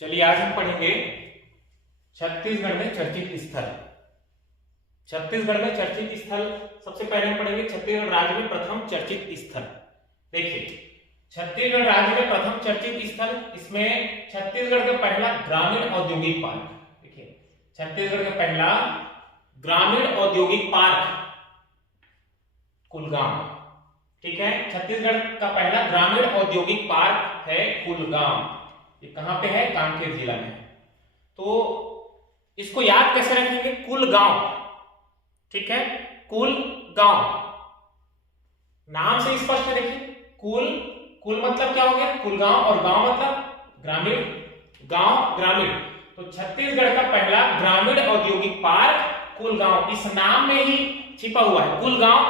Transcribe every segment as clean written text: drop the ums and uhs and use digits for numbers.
चलिए आज हम पढ़ेंगे छत्तीसगढ़ में चर्चित स्थल। छत्तीसगढ़ में चर्चित स्थल सबसे पहले हम पढ़ेंगे छत्तीसगढ़ राज्य में प्रथम चर्चित स्थल। देखिए छत्तीसगढ़ राज्य में प्रथम चर्चित स्थल, इसमें छत्तीसगढ़ का पहला ग्रामीण औद्योगिक पार्क। देखिए छत्तीसगढ़ का पहला ग्रामीण औद्योगिक पार्क कुलगाम। ठीक है, छत्तीसगढ़ का पहला ग्रामीण औद्योगिक पार्क है कुलगाम। ये कहां पे है? कांकेर जिला में। तो इसको याद कैसे रखेंगे? कुलगांव। ठीक है, कुलगांव नाम से स्पष्ट है। देखिए कुल मतलब क्या हो गया? कुलगांव, और गांव मतलब ग्रामीण। गांव ग्रामीण, तो छत्तीसगढ़ का पहला ग्रामीण औद्योगिक पार्क कुलगांव इस नाम में ही छिपा हुआ है। कुलगांव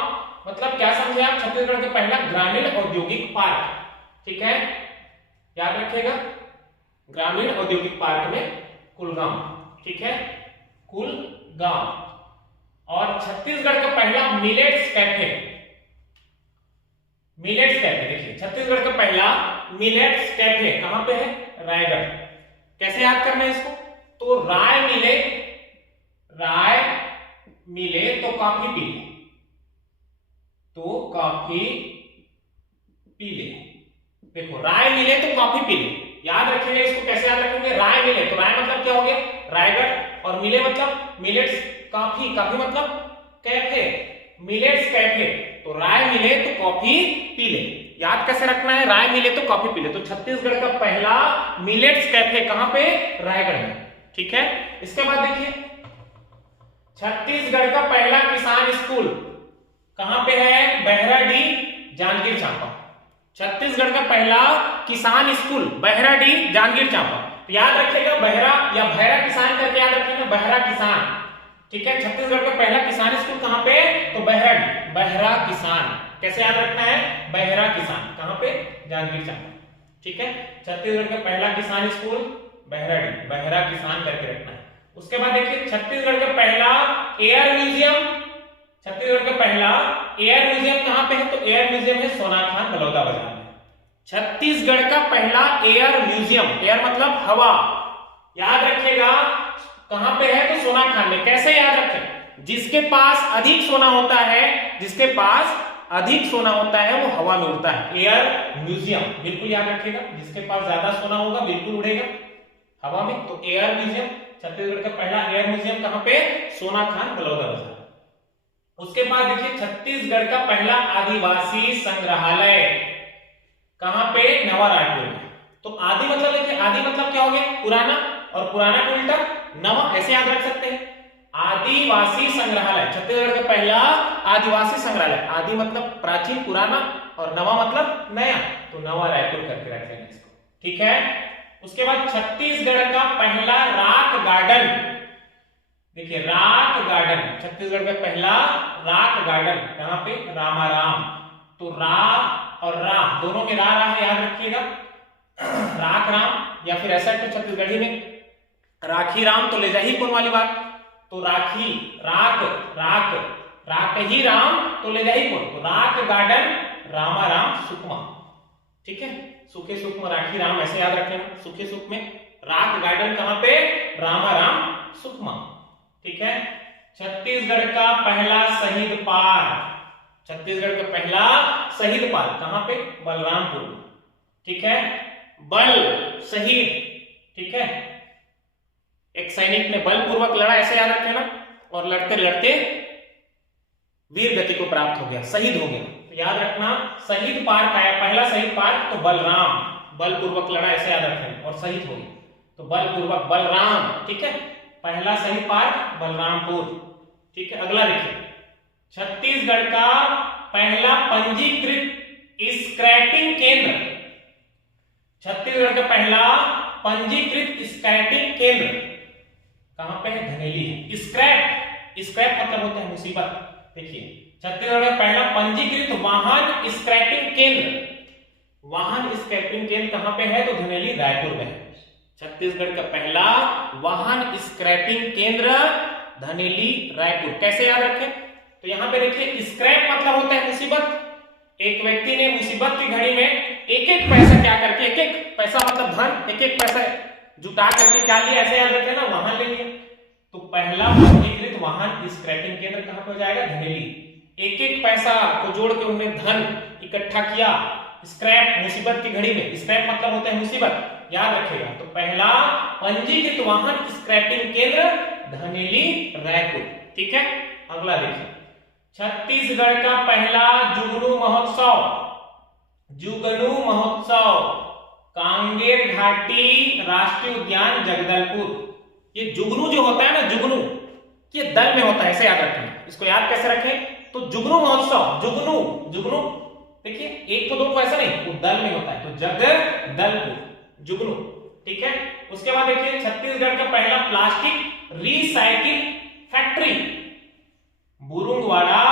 मतलब क्या समझे आप? छत्तीसगढ़ का पहला ग्रामीण औद्योगिक पार्क। ठीक है, याद रखिएगा, ग्रामीण औद्योगिक पार्क में कुलगांव। ठीक है, कुलगांव। और छत्तीसगढ़ का पहला मिलेट्स कैफे। मिलेट्स कैफे, देखिए छत्तीसगढ़ का पहला मिलेट्स कैफे कहां पे है? रायगढ़। कैसे याद करना है इसको? तो राय मिले तो कॉफी पी ले, तो कॉफी पी ले। देखो राय मिले तो कॉफी पी ले, याद रखेंगे इसको। कैसे याद रखेंगे? राय मिले, तो राय मतलब क्या हो गया? रायगढ़, और मिले मतलब मिलेट्स। कॉफी मतलब कैफे, मिलेट्स कैफे। तो राय मिले तो कॉफी पी ले, याद कैसे रखना है? राय मिले तो कॉफी पी ले। तो छत्तीसगढ़ का पहला मिलेट्स कैफे कहां पे? रायगढ़ में। ठीक है, इसके बाद देखिए छत्तीसगढ़ का पहला किसान स्कूल कहां पे है? बहराडीह, जांजगीर चांपा। छत्तीसगढ़ का पहला किसान स्कूल बहराडीह, जांजगीर चांपा। तो याद रखिएगा बहरा या भैरा किसान करके याद रखिएगा, बहरा किसान। ठीक है, छत्तीसगढ़ का पहला किसान स्कूल कहां पे? तो बहराडीह, बहरा किसान। कैसे याद रखना है? बहरा किसान कहां पे? जांजगीर चांपा। ठीक है, छत्तीसगढ़ का पहला किसान स्कूल बहराडीह, बहरा किसान करके रखना है। उसके बाद देखिए छत्तीसगढ़ का पहला एयर म्यूजियम। छत्तीसगढ़ का पहला एयर म्यूजियम कहां पे है? तो एयर म्यूजियम है सोनाखान, बलौदाबाजार में। छत्तीसगढ़ का पहला एयर म्यूजियम, एयर मतलब हवा, याद रखिएगा कहां पे है? तो सोनाखान में। कैसे याद रखें? जिसके पास अधिक सोना होता है, जिसके पास अधिक सोना होता है वो हवा में उड़ता है। एयर म्यूजियम बिल्कुल याद रखिएगा, जिसके पास ज्यादा सोना होगा बिल्कुल उड़ेगा हवा में। तो एयर म्यूजियम, छत्तीसगढ़ का पहला एयर म्यूजियम कहां पे? सोनाखान, बलौदाबाजार। उसके बाद देखिए छत्तीसगढ़ का पहला आदिवासी संग्रहालय कहां पे? नवा रायपुर में। तो आदि मतलब देखिए, आदि मतलब क्या हो गया? पुराना, और पुराना को उल्टा नवा, ऐसे याद रख सकते हैं। आदिवासी संग्रहालय, छत्तीसगढ़ का पहला आदिवासी संग्रहालय। आदि मतलब प्राचीन, पुराना, और नवा मतलब नया, तो नवा रायपुर करके रख लेंगे इसको। ठीक है, उसके बाद छत्तीसगढ़ का पहला रॉक गार्डन। देखिए रॉक गार्डन, छत्तीसगढ़ का पहला रॉक गार्डन कहां पे? रामाराम। तो रा और रा दोनों में रा है, याद रखिएगा। राख राम, या फिर ऐसा तो छत्तीसगढ़ी में राखी राम, तो ले जा ही कौन वाली बात? तो राखी, राख, राख ही राम, तो ले जा ही कौन? तो राख गार्डन, रामाराम, सुकमा। ठीक है, सुखे सुकमा राखी राम, ऐसे याद रखें। सुखे सुख में राख गार्डन कहां पे? रामाराम, सुकमा। ठीक है, छत्तीसगढ़ का पहला शहीद पार्क। छत्तीसगढ़ का पहला शहीद पार्क कहां पे? बलरामपुर। ठीक है, बल शहीद। ठीक है, एक सैनिक ने बलपूर्वक लड़ा, ऐसे याद रखे ना, और लड़ते लड़ते वीर गति को प्राप्त हो गया, शहीद हो गया। तो याद रखना शहीद पार्क आया, पहला शहीद पार्क तो बलराम, बलपूर्वक लड़ा, ऐसे याद रखें, और शहीद हो गया तो बलपूर्वक बलराम। ठीक है, पहला शहीद पार्क बलरामपुर। ठीक है, अगला देखिए छत्तीसगढ़ का पहला पंजीकृत स्क्रैपिंग केंद्र। छत्तीसगढ़ का पहला पंजीकृत स्क्रैपिंग केंद्र कहां पे है? धनेली है। स्क्रैप मतलब होता है मुसीबत। देखिए छत्तीसगढ़ का पहला पंजीकृत वाहन स्क्रैपिंग केंद्र, वाहन स्क्रैपिंग केंद्र कहां पे है? तो धनेली, रायपुर में है। छत्तीसगढ़ का पहला वाहन स्क्रैपिंग केंद्र धनेली, रायपुर। कैसे याद रखें? तो यहां पे देखिए स्क्रैप मतलब होता है मुसीबत। एक व्यक्ति ने मुसीबत की घड़ी में एक एक पैसा क्या करके, एक एक पैसा मतलब धन, एक एक पैसा जुटा करके क्या लिया, ऐसे याद रखे ना, वाहन ले लिया। तो पहला पंजीकृत वाहन स्क्रैपिंग केंद्र कहां पे हो जाएगा, धनेली। एक एक पैसा को जोड़ के उन्हें धन इकट्ठा किया स्क्रैप मुसीबत की घड़ी में, स्क्रैप मतलब होता है मुसीबत, याद रखेगा। तो पहला पंजीकृत वाहन स्क्रैपिंग केंद्र धनेली रायपुर, ठीक है। अगला देखिए, छत्तीसगढ़ का पहला जुगनू महोत्सव, जुगनू महोत्सव कांगेर घाटी राष्ट्रीय उद्यान जगदलपुर। ये जुगनू जो होता है ना, जुगनू ये दल में होता है, ऐसे याद रखें। इसको याद कैसे रखें, तो जुगनू महोत्सव, जुगनू जुगनू देखिए एक तो दो तो ऐसा नहीं, वो दल में होता है, तो जगदलपुर जुगनू, ठीक है। उसके बाद देखिए, छत्तीसगढ़ का पहला प्लास्टिक रिसाइकिल फैक्ट्री बुरुंगवाड़ा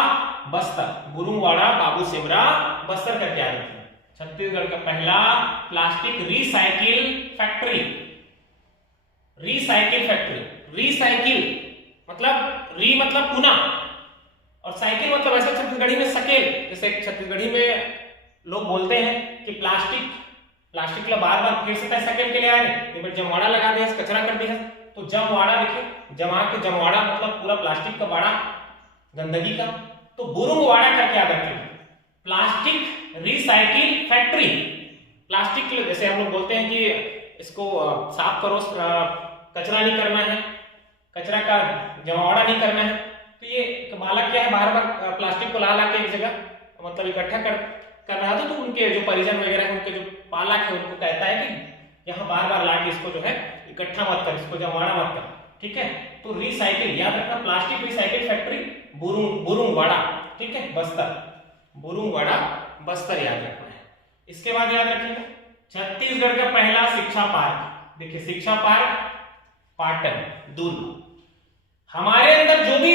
बस्तर, बुरुंगवाड़ा बाबू सिमरा बस्तर करके याद रखें। छत्तीसगढ़ का पहला plastic recycle factory, recycle factory, recycle मतलब री मतलब पुनः, और साइकिल मतलब ऐसा छत्तीसगढ़ी में सकेल, जैसे छत्तीसगढ़ी में लोग बोलते हैं कि प्लास्टिक प्लास्टिक ला बार बार फिर से सकेल के लिए आ रहे, एक बार जमवाड़ा लगा दिया, कचरा कर दिया, तो जमवाड़ा देखिए, जमा के जमवाड़ा मतलब पूरा प्लास्टिक का बाड़ा, गंदगी का। तो बुरुंगवाड़ा करके याद रखें, प्लास्टिक रिसाइकिल फैक्ट्री। प्लास्टिक जैसे हम लोग बोलते हैं कि इसको साफ करो, कचरा नहीं करना है, कचरा का जमावड़ा नहीं करना है, तो ये बालक क्या है, बार बार प्लास्टिक को ला ला के एक जगह मतलब इकट्ठा कर रहा था, तो उनके जो परिजन वगैरह है, उनके जो पालक है, उनको कहता है कि यहाँ बार बार ला के इसको जो है इकट्ठा मत कर, इसको जमावड़ा मत कर, ठीक है। तो रिसाइकिल याद रखना, प्लास्टिक रिसाइकिल फैक्ट्री बुरुंगवाड़ा, ठीक है, बस्तर, बुरुंगवाड़ा बस्तर याद रखना है। इसके बाद याद रखिएगा, छत्तीसगढ़ का पहला शिक्षा पार्क, देखिए शिक्षा पार्क पाटन दुर्ग। हमारे अंदर जो भी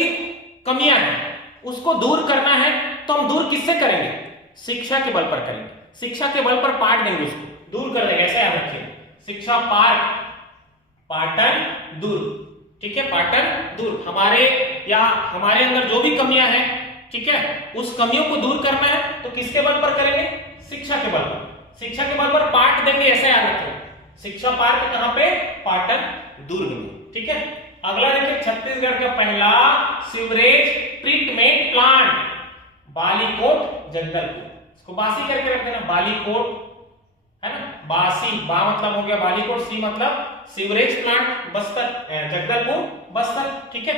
कमियां हैं उसको दूर करना है, तो हम दूर किससे करेंगे, शिक्षा के बल पर करेंगे, शिक्षा के बल पर पाट देंगे, उसको दूर कर देंगे, ऐसा याद रखिए। शिक्षा पार्क पाटन दुर्ग, ठीक है, पाटन दुर्ग। हमारे अंदर जो भी कमियां हैं, ठीक है, उस कमियों को दूर करना है, तो किसके बल पर करेंगे, शिक्षा के बल पर, शिक्षा के बल पर पाठ देंगे, ऐसा याद रखें। शिक्षा पार्क कहां पे, पाटन दुर्ग में, ठीक है। अगला देखिए, छत्तीसगढ़ का पहला सीवरेज ट्रीटमेंट प्लांट बालीकोट जगदलपुर, इसको बासी करके रख देना, बालीकोट है ना, बासी, बा मतलब हो गया बालीकोट, सी मतलब सीवरेज प्लांट बस्तर, जगदलपुर बस्तर, ठीक है।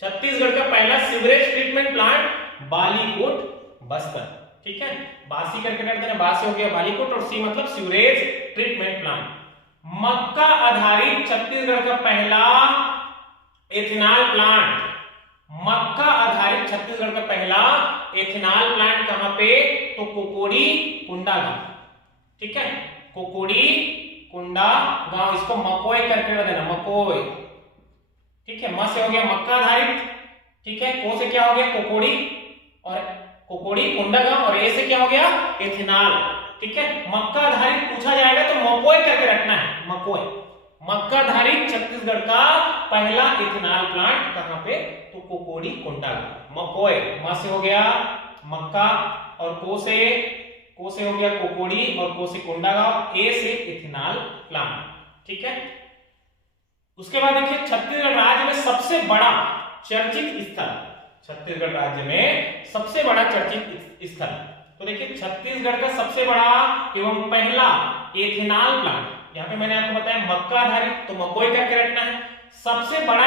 छत्तीसगढ़ का पहला सीवरेज ट्रीटमेंट प्लांट बालीकोट बस्तर, ठीक है, बासी करके रख देना, बासी हो गया बालीकोट, और सी मतलब सीवरेज ट्रीटमेंट प्लांट। मक्का आधारित छत्तीसगढ़ का पहला एथेनॉल प्लांट, मक्का आधारित छत्तीसगढ़ का पहला एथेनॉल प्लांट कहां पे, तो कोकोड़ी कुंडा गांव, ठीक है, कोकोड़ी कुंडा गांव, इसको मकोय करके रख देना, मकोय, ठीक है। म से हो गया मक्का आधारित, ठीक है, को से क्या हो गया कोकोड़ी, और कोकोड़ी कुंडा गांव, और ए से क्या हो गया एथेनॉल, ठीक है। मक्का आधारित पूछा जाएगा तो मकोय करके रखना है, मकोय, मक्का आधारित छत्तीसगढ़ का पहला इथेनॉल प्लांट कहां पे, तो कोकोड़ी कुंडा गांव, मकोय, म से हो गया मक्का, और को से हो गया कोकोड़ी, और को से कुंडा गांव, ए से इथेनॉल प्लांट, ठीक है। उसके बाद देखिए, छत्तीसगढ़ राज्य में सबसे बड़ा चर्चित स्थल, छत्तीसगढ़ राज्य में सबसे बड़ा चर्चित स्थल, तो देखिए छत्तीसगढ़ का सबसे बड़ा एवं पहला एथेनॉल प्लांट, यहाँ पे मैंने आपको बताया मक्का आधारित, तो मकोई करके रखना है। सबसे बड़ा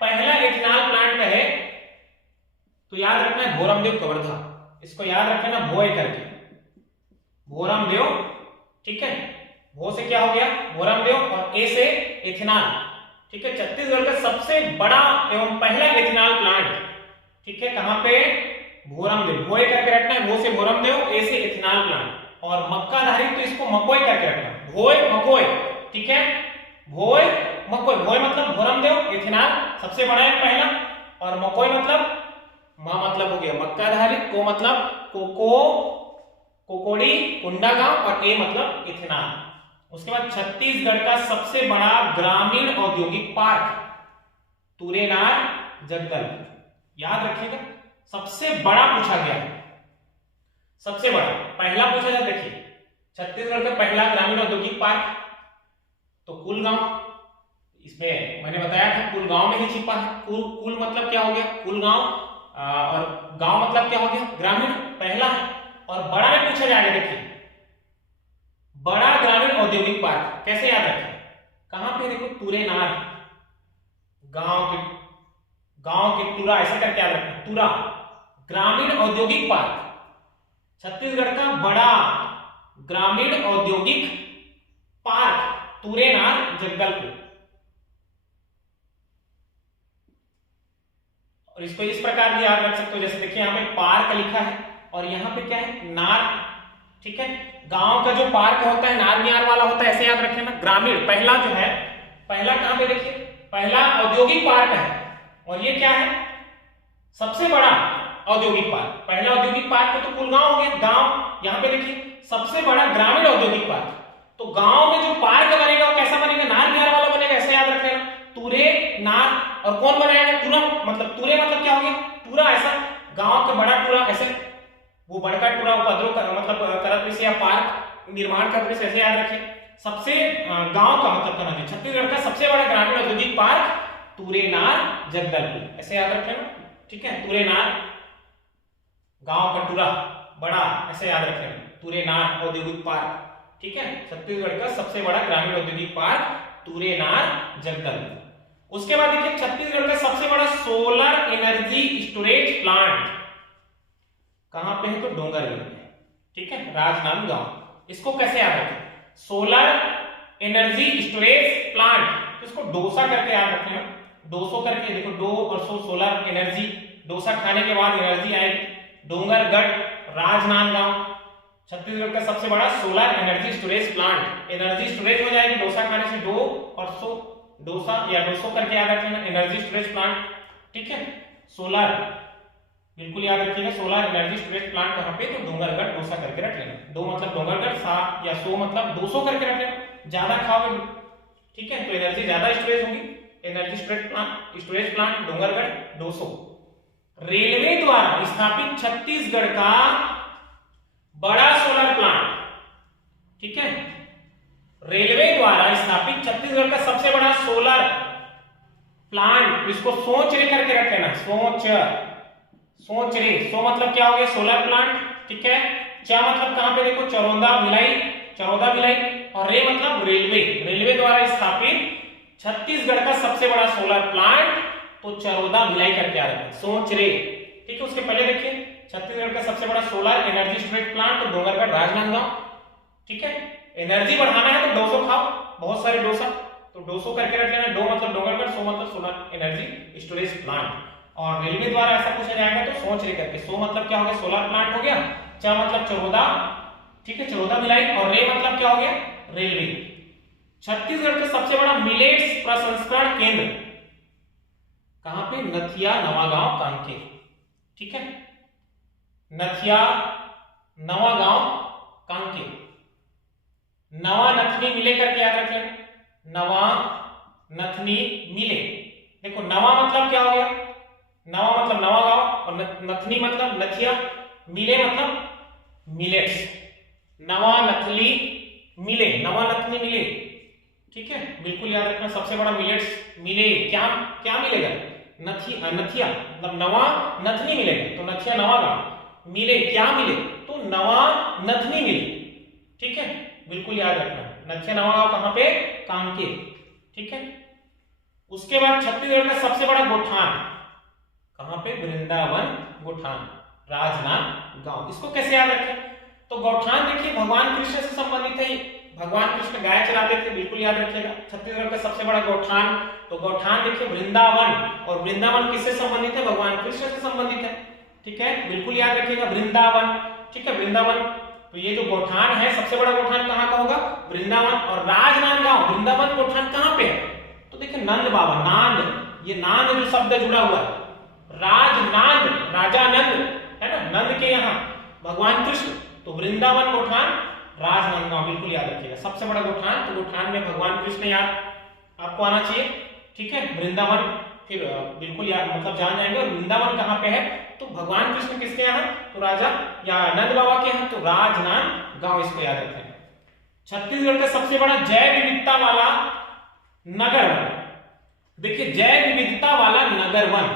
पहला एथेनॉल प्लांट है, तो याद रखना है भोरमदेव कवर्धा, इसको याद रखना भोए करके, भोरमदेव, ठीक है, भो से क्या हो गया भोरमदेव, और ए से एथेनॉल, ठीक है। छत्तीसगढ़ का सबसे बड़ा एवं पहला एथेनॉल प्लांट, ठीक है, कहां पे, भोरमदेव, भोए करके रखना है, भो से भोरमदेव, ए से एथेनॉल प्लांट, और मक्का आधारित तो इसको मकोई करके रखना, भोए मकोई, ठीक है, भोए मकोई, भोए मतलब भोरमदेव, एथेनॉल सबसे बड़ा है पहला, और मकोई मतलब मा मतलब हो गया मक्का आधारित, को मतलब कोकोड़ी कुंडा गांव, और ए मतलब इथेनॉल। उसके बाद छत्तीसगढ़ का सबसे बड़ा ग्रामीण औद्योगिक पार्क तुरेनार जगदलपुर, याद रखिएगा, सबसे बड़ा पूछा गया है, सबसे बड़ा पहला पूछा जाए, देखिए छत्तीसगढ़ का पहला ग्रामीण औद्योगिक पार्क तो कुल गांव, इसमें मैंने बताया था कुल गांव में ही छिपा है। कुल मतलब क्या हो गया, कुल गांव, और गांव मतलब क्या हो गया, ग्रामीण, पहला है। और बड़ा में पूछा जाएगा, देखिए बड़ा ग्रामीण औद्योगिक पार्क कैसे याद रखें, कहां पे, देखो तुरेनार, गांव के तुरा, ऐसे करके याद रखें, तुरा ग्रामीण औद्योगिक पार्क, छत्तीसगढ़ का बड़ा ग्रामीण औद्योगिक पार्क तुरेनार जगदलपुर। और इसको इस प्रकार भी याद रख सकते हो, जैसे देखिए यहाँ पे पार्क लिखा है और यहाँ पे क्या है, नार, ठीक है। गांव का जो पार्क होता है नार नियार वाला होता है, ऐसे याद रखें ना। ग्रामीण पहला जो है, पहला कहां पे, देखिए पहला औद्योगिक पार्क है, और ये क्या है, सबसे बड़ा औद्योगिक पार्क। पहला औद्योगिक पार्क तो कुल गांव हो गया, गांव, यहाँ पे देखिए सबसे बड़ा ग्रामीण औद्योगिक पार्क। तो गांव में जो पार्क बनेगा वो कैसा बनेगा, नार नियार वाला बनेगा, ऐसे याद रखें, तुरे नार, और कौन बनाएगा, तुरा, मतलब तुरे मतलब क्या हो गया, टूरा, ऐसा गांव का बड़ा टूरा, ऐसे वो बड़का टूरा उपद्रव कर, मतलब करत से या पार्क निर्माण करने से, ऐसे याद रखें। सबसे गांव का मतलब करना चाहिए, छत्तीसगढ़ का सबसे बड़ा ग्रामीण औद्योगिक पार्क तुरेनार जगदलपुर, ऐसे याद रखें ना, ठीक है। तुरेनार गांव का टूरा बड़ा, ऐसे याद रखें, तुरेनार औद्योगिक पार्क, ठीक है। छत्तीसगढ़ का सबसे बड़ा ग्रामीण औद्योगिक पार्क तुरेनार जगदलपुर। उसके बाद देखिए छत्तीसगढ़ का सबसे बड़ा सोलर एनर्जी स्टोरेज प्लांट कहां पे है, तो डोंगरगढ़ में, ठीक है, राजनांदगांव। इसको कैसे याद रखें, सोलर एनर्जी स्टोरेज प्लांट, तो इसको डोसा करके याद रखें, डोसो करके, देखो डो और सो, सोलर एनर्जी, डोसा खाने के बाद एनर्जी आएगी। डोंगरगढ़, राजनांदगांव, छत्तीसगढ़ का सबसे बड़ा solar energy storage plant, energy storage हो जाएगी डोसा खाने से, डो और सो, डोसा या डोसो करके याद रखना, एनर्जी स्टोरेज प्लांट, ठीक है। सोलर बिल्कुल याद रखिएगा, सोलर एनर्जी स्टोरेज प्लांट कहां पे, तो डोंगरगढ़, डोसा करके रख लेना, दो मतलब डोंगरगढ़, सा या सो मतलब 200 करके रख लेना, ज्यादा खाओगे, ठीक है, तो एनर्जी ज्यादा स्टोरेज होगी, energy storage plant Dongargarh 200। Railway द्वारा स्थापित छत्तीसगढ़ का बड़ा सोलर प्लांट, ठीक है, रेलवे द्वारा स्थापित छत्तीसगढ़ का सबसे बड़ा सोलर प्लांट, इसको सोच रे करके रख लेना, सोच रे, सो मतलब क्या हो गया, सोलर प्लांट, ठीक है। चा मतलब कहां पे, देखो चरौदा भिलाई, और रे मतलब रेलवे, रेलवे द्वारा स्थापित छत्तीसगढ़ का सबसे बड़ा सोलर प्लांट, तो चरौदा भिलाई करके आ रहा है, सोच रे, ठीक है। उसके पहले देखिए छत्तीसगढ़ का सबसे बड़ा सोलर एनर्जी स्टोरेज प्लांट, तो डोंगरगढ़, राजनांदगांव, ठीक है। एनर्जी बढ़ाना है तो 200 खाओ, बहुत सारे डोसा, तो 200 करके रख लेना, डो मतलब डोंगरगढ़, सो मतलब सोलर एनर्जी स्टोरेज प्लांट। और रेलवे द्वारा ऐसा पूछा जाएगा तो सोच रे करके, सो मतलब क्या हो गया, सोलर प्लांट हो गया, चा मतलब चरौदा, ठीक है, चरौदा भिलाई, और रे मतलब क्या हो गया, रेलवे। छत्तीसगढ़ का सबसे बड़ा मिलेट्स प्रसंस्करण केंद्र कहां पे, नथिया नवागांव कांकेर, ठीक है, नथिया नवागांव कांकेर। नवा नथनी मिले करके याद रखें, नवा नथनी मिले, देखो नवा मतलब क्या हो गया, नवा मतलब नवागांव, और नथनी मतलब नथिया, मिले मतलब मिलेट्स, नवा नथनी मिले, नवा नथनी मिले, ठीक है, बिल्कुल याद रखना। सबसे बड़ा मिलेट्स मिले, क्या मिलेगा, नथिया मतलब नवा नथनी मिलेगा, तो नथिया नवागांव, मिले क्या मिले, तो नवा नथनी मिले, ठीक है, बिल्कुल याद रखना। नथिया नवागांव कहां पे, कांकेर, ठीक है। उसके बाद छत्तीसगढ़ का सबसे बड़ा गोठान कहां पे, वृंदावन गोठान, राजनांदगांव। इसको कैसे याद रखें, तो गौठान देखिए भगवान कृष्ण से संबंधित है, भगवान कृष्ण गाय चराते थे, बिल्कुल याद रखिएगा। छत्तीसगढ़ का सबसे बड़ा गौठान, तो गौठान देखिए वृंदावन, और वृंदावन किससे संबंधित है, भगवान कृष्ण से संबंधित है, ठीक है, बिल्कुल याद रखिएगा, वृंदावन, ठीक है, वृंदावन। तो ये जो गौठान है सबसे बड़ा गौठान कहां का होगा, वृंदावन। और राजनांदगांव, वृंदावन गौठान कहां पे है, तो देखिए नंद बाबा, नांद, ये नांद जो शब्द जुड़ा हुआ है, राजनांद, राजा नंद है ना, नंद के यहाँ भगवान कृष्ण, तो वृंदावन गौठान, राजनांदगांव, बिल्कुल याद रखिएगा। सबसे बड़ा गौठान, तो गौठान में भगवान कृष्ण याद आपको आना चाहिए, ठीक है, वृंदावन, फिर बिल्कुल याद मतलब जान जाएंगे। और वृंदावन कहां पे है, तो भगवान कृष्ण किसके यहाँ, तो राजा या नंद बाबा के यहाँ, तो राजनांदगांव, इसको याद रखें, छत्तीसगढ़ का सबसे बड़ा जैव विविधता वाला नगर वन। देखिए जैव विविधता वाला नगर वन,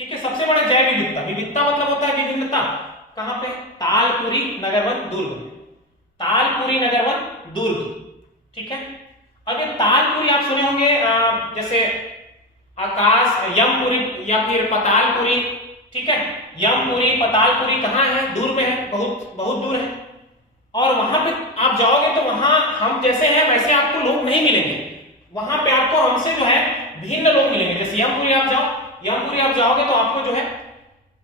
ठीक है, सबसे बड़ा जैव विविधता, विविधता मतलब होता है विभिन्नता, कहां पे? तालपुरी नगर वन दुर्ग, तालपुरी नगर वन दुर्ग, ठीक है। अब ये तालपुरी आप सुने होंगे, जैसे आकाश यमपुरी या फिर पतालपुरी, ठीक है, यमपुरी पतालपुरी कहां है? दूर में है, बहुत बहुत दूर है। और वहां पे आप जाओगे तो वहां हम जैसे हैं वैसे आपको लोग नहीं मिलेंगे, वहां पे आपको हमसे जो है भिन्न लोग मिलेंगे। जैसे यमपुरी आप जाओ, यमपुरी आप जाओगे तो आपको जो है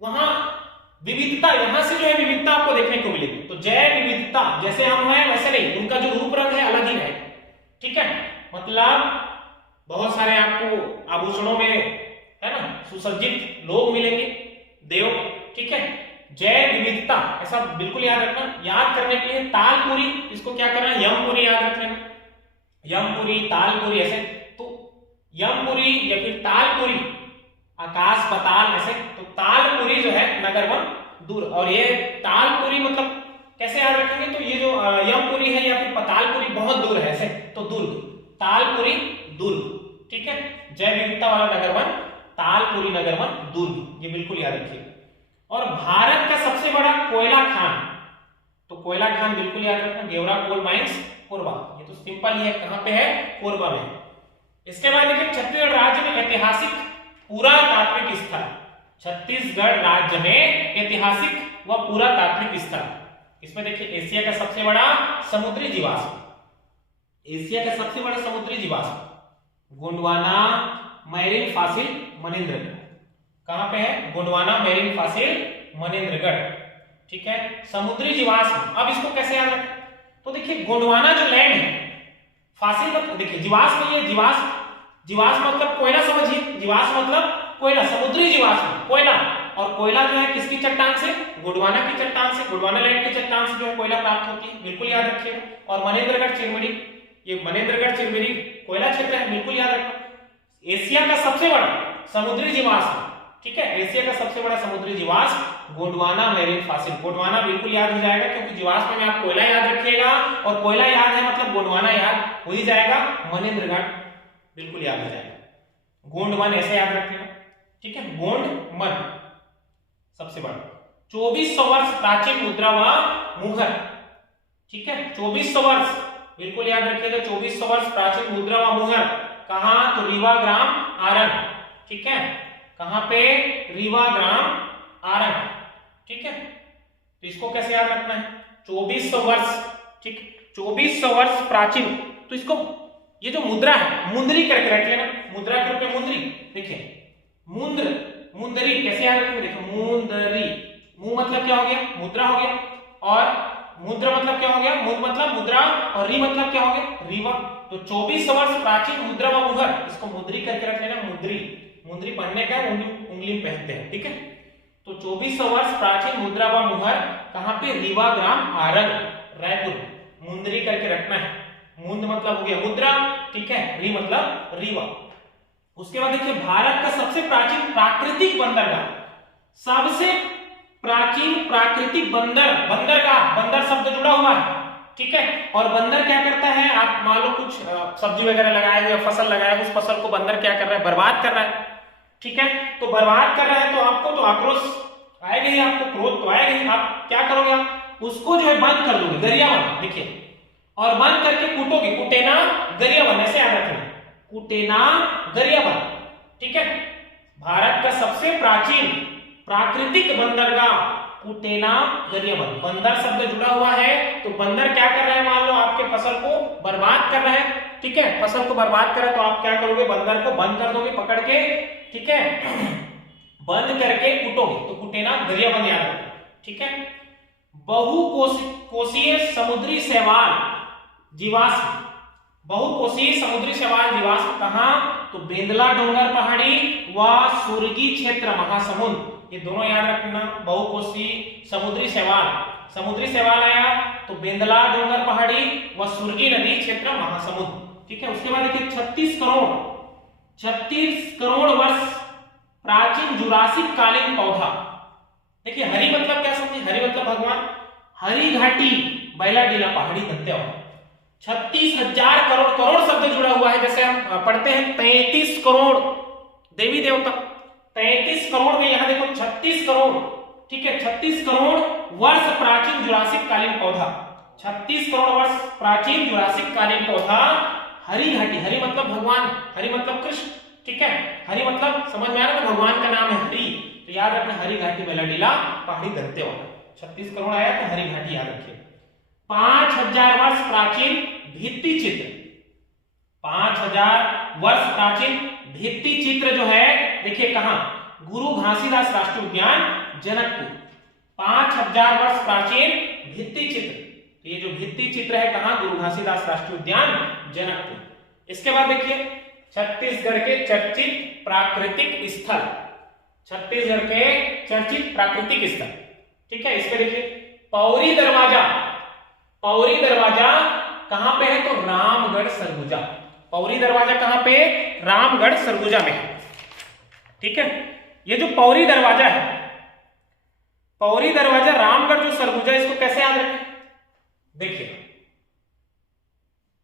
वहां विविधता, यहां से जो है विविधता आपको देखने को मिलेगी। तो जैव विविधता, जैसे हम हैं वैसे नहीं, उनका जो रूप रंग है अलग ही है, ठीक है। मतलब बहुत सारे आपको आभूषणों में, है ना, सुसज्जित लोग मिलेंगे, देव, ठीक है। जैव विविधता ऐसा बिल्कुल याद रखना। याद करने के लिए तालपुरी, इसको क्या करना है? यमपुरी याद रख लेना, यमपुरी तालपुरी ऐसे। तो यमपुरी या फिर तालपुरी, आकाश पताल ऐसे, तो तालपुरी जो है नगर वन दूर। और ये तालपुरी मतलब कैसे याद रखेंगे? तो ये जो यमपुरी है या फिर पतालपुरी बहुत दूर है ऐसे, तो दुर्ग, तालपुरी दुर्ग, ठीक है। जैव विविधता वाला नगर वन तालपुरी नगर वन दुर्ग, ये बिल्कुल याद रखिए। और भारत का सबसे बड़ा कोयला खान, तो कोयला खान बिल्कुल याद रखना, गेवरा कोल माइंस कोरबा, ये तो सिंपल ही है, कहां पे है? कोरबा में। इसके बाद देखिए छत्तीसगढ़ राज्य में ऐतिहासिक पुरातात्विक स्थल, छत्तीसगढ़ राज्य में ऐतिहासिक व पुरातात्विक स्थल, इसमें देखिए एशिया का सबसे बड़ा समुद्री जीवाश्म, एशिया का सबसे बड़ा समुद्री जीवाश्म गोंडवाना मैरीन फॉसिल मनेन्द्रगढ़, कहां पे है? गोंडवाना मैरीन फॉसिल मनेन्द्रगढ़, ठीक है, समुद्री जीवाश्म। अब इसको कैसे याद रखें? तो देखिए गोंडवाना जो लैंड है, फॉसिल मतलब देखिए जीवाश्म, ये जीवाश्म, जीवाश्म मतलब कोयला समझिए, जीवाश्म मतलब कोयला, समुद्री जीवाश्म कोयला। और कोयला जो है किसकी चट्टान से? गोंडवाना की चट्टान से, गोंडवाना लैंड की चट्टान से जो है कोयला प्राप्त होती है, बिल्कुल याद रखिएगा। और मनेन्द्रगढ़ चिरमिरी, ये मनेन्द्रगढ़ चिरमिरी कोयला क्षेत्र है, बिल्कुल याद रखना। एशिया का सबसे बड़ा समुद्री जीवाश्म, ठीक है, एशिया का सबसे बड़ा समुद्री जीवाश्म गोंडवाना मैरीन फॉसिल, गोंडवाना बिल्कुल याद हो जाएगा, क्योंकि जीवाश्म में आप कोयला याद रखिएगा और कोयला याद है मतलब गोंडवाना याद हो ही जाएगा, मनेन्द्रगढ़ बिल्कुल याद हो जाएगा, गोंडवन ऐसे याद रखिएगा, ठीक है। गोंडवन सबसे बड़ा, 2400 वर्ष प्राचीन मुद्रा व मुहर, ठीक है, 2400 वर्ष बिल्कुल याद रखिएगा, 2400 वर्ष प्राचीन मुद्रा व मुहर, कहां? तो रीवा ग्राम आरंग, ठीक है, कहां पे? रीवा ग्राम आरंग, ठीक है। तो इसको कैसे याद रखना है? 2400 वर्ष, ठीक, 2400 वर्ष प्राचीन। तो इसको ये जो मुद्रा है मुंदरी करके रख लेना, मुद्रा के रूप में मुंदरी, देखिए मुंद्र, मुंदरी कैसे याद रखेंगे? देखो मुंदरी, मु मतलब क्या हो गया? मुद्रा हो गया, और मुद्रा मतलब क्या हो गया? मु मतलब मुद्रा, और री मतलब क्या हो गया? रीवा। तो 2400 वर्ष प्राचीन मुद्रा व मुहर, इसको मुद्री करके रख लेना, मुद्री, मुंदरी पहनने का उंगली में पहनते हैं, ठीक है। तो 2400 वर्ष प्राचीन मुद्रा व मुहर, कहां पे? रीवा ग्राम आरंग, रायपुर, मुंदरी करके रखना है, मुंद मतलब हो गया मुद्रा, ठीक है, री मतलब रीवा। उसके बाद देखिए भारत का सबसे प्राचीन प्राकृतिक बंदरगाह, सबसे प्राचीन प्राकृतिक बंदरगाह, बंदर शब्द जुड़ा हुआ है, ठीक है। और बंदर क्या करता है? आप मान लो कुछ सब्जी वगैरह लगाए हुए, फसल लगाए हुए, उस फसल को बंदर क्या कर रहा है? बर्बाद कर रहा है, ठीक है। तो बर्बाद कर रहा है तो आपको तो आक्रोश आएगा ही, आपको क्रोध तो आएगा ही। आप क्या करोगे? आप उसको जो है बंद कर दोगे, गरियावन, देखिए, और बंद करके कूटोगे, कुटेना गरियावन, ऐसे याद रखना, कुटेना गरियावन, ठीक है। भारत का सबसे प्राचीन प्राकृतिक बंदरगाह कुटेना गरियावन, बंदर शब्द जुड़ा हुआ है, तो बंदर क्या कर रहा है? मान लो आपके फसल को बर्बाद कर रहा है, ठीक है, फसल को बर्बाद कर रहा है, तो आप क्या करोगे? बंदर को बंद कर दोगे पकड़ के, ठीक है, बंद करके कूटोगे, तो कुटेना गरियावन याद रखना, ठीक है। बहुकोशीय समुद्री शैवाल जीवाश्म, बहुकोशीय समुद्री शैवाल जीवाश्म कहां? तो बेंदला डोंगर पहाड़ी व सुरगी क्षेत्र महासमुंद, ये दोनों याद रखना। बहुकोशीय समुद्री शैवाल आया तो बेंदला डोंगर पहाड़ी व सुरगी नदी क्षेत्र महासमुंद, ठीक है। उसके बाद देखिए 36 करोड़ वर्ष प्राचीन जुरासिक कालीन पौधा, देखिए हरि मतलब क्या समझे? हरि मतलब भगवान, हरि घाटी बैलाडीला पहाड़ी दंत्यावत, 36,000 करोड़, करोड़ शब्द जुड़ा हुआ है। जैसे हम पढ़ते हैं 33 करोड़ देवी देवता, 33 करोड़ में यहां देखो 36 करोड़, ठीक है, 36 करोड़ वर्ष प्राचीन जुरासिक कालीन पौधा, 36 करोड़ वर्ष प्राचीन जुरासिक कालीन पौधा हरी घाटी। हरि मतलब भगवान, हरि मतलब कृष्ण, ठीक है, हरि मतलब समझ में आ रहा है, भगवान का नाम है हरि, तो याद रखना हरी घाटी मेलाडीला पहाड़ी दंतेवाड़ा। 36 करोड़ आया तो हरी घाटी याद रखिए। 5000 वर्ष प्राचीन भित्ति चित्र, 5000 वर्ष प्राचीन भित्ति चित्र जो है देखिए कहां, गुरु घासीदास राष्ट्रीय उद्यान जनकपुर। 5000 वर्ष प्राचीन भित्ति चित्र, तो ये जो भित्ति चित्र है कहां, गुरु घासीदास राष्ट्रीय उद्यान जनकपुर। इसके बाद देखिए छत्तीसगढ़ के चर्चित प्राकृतिक स्थल, छत्तीसगढ़ के चर्चित प्राकृतिक स्थल, ठीक है, इसमें देखिए पौरी दरवाजा, पौरी दरवाजा कहां पे है, तो रामगढ़ सरगुजा। पौरी दरवाजा कहां पे, रामगढ़ सरगुजा में है, ठीक है। ये जो पौरी दरवाजा है, पौरी दरवाजा रामगढ़ जो सरगुजा, इसको कैसे याद रखें, देखिए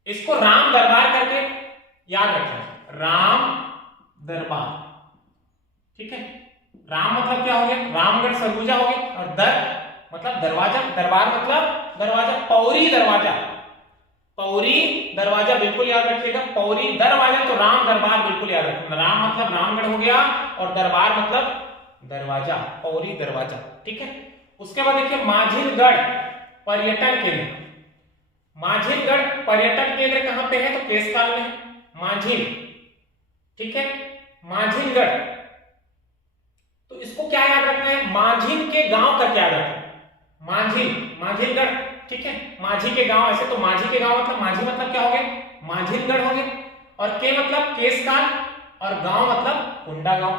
इसको राम दरबार करके याद रखें, राम दरबार, ठीक है। राम मतलब क्या हो गया, रामगढ़ सरगुजा हो गया, और दर मतलब दरवाजा, दरबार मतलब दरवाजा, पौरी दरवाजा, पौरी दरवाजा बिल्कुल याद रखिएगा। पौरी दरवाजा तो राम दरबार बिल्कुल याद रखना, राम मतलब रामगढ़ हो गया और दरबार मतलब दरवाजा, पौरी दरवाजा, ठीक है। उसके बाद देखिए माझिलगढ़ पर्यटन केंद्र, माझिलगढ़ पर्यटन केंद्र कहां पे है, तो केशकाल में, माझिल, ठीक है, माझिलगढ़। तो इसको क्या याद रखना है, माझिल के गांव का क्या याद रखना है, माझिल, माझिलगढ़, ठीक है, माझी के गांव। ऐसे तो माझी के गांव मतलब, माझी मतलब क्या हो गया, माझिलगढ़ हो गया, और के मतलब केशकाल, और गांव मतलब कुंडा गांव,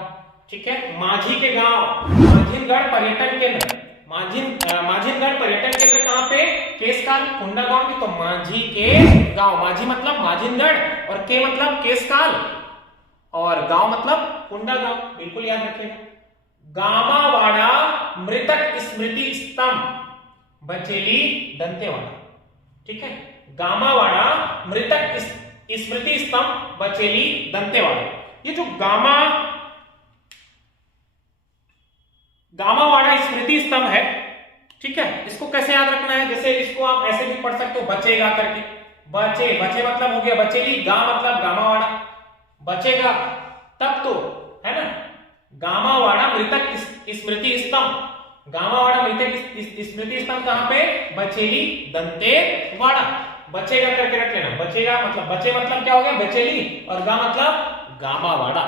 ठीक है। माझी के गांव, माझिलगढ़ पर्यटन केंद्र, माझिलगढ़ पर्यटन केंद्र कहां पे, केशकाल, कुंडा गांव में, तो माझी के गांव, माझी मतलब माझिलगढ़, और के मतलब केशकाल, और गांव मतलब कुंडा गांव, बिल्कुल याद रखिएगा। गामावाड़ा मृतक स्मृति स्तंभ, बचेली दंतेवाड़ा, ठीक है, गामावाड़ा मृतक स्मृति स्तंभ, बचेली दंतेवाड़ा। ये जो गामावाड़ा स्मृति स्तंभ है, ठीक है, इसको कैसे याद रखना है, जैसे इसको आप ऐसे भी पढ़ सकते हो, बचेगा करके, बचे, बचे मतलब हो गया बचेली, गा मतलब गामावाड़ा, बचेगा तब तो है ना, गामावाड़ा मृतक स्मृति स्तंभ, गामावाड़ा मृतक स्मृति स्तंभ कहां पे, बचेली दंतेवाड़ा, बचेगा करके रख लेना, बचेगा मतलब, बचे मतलब क्या हो गया, बचेली, और गा मतलब गामावाड़ा,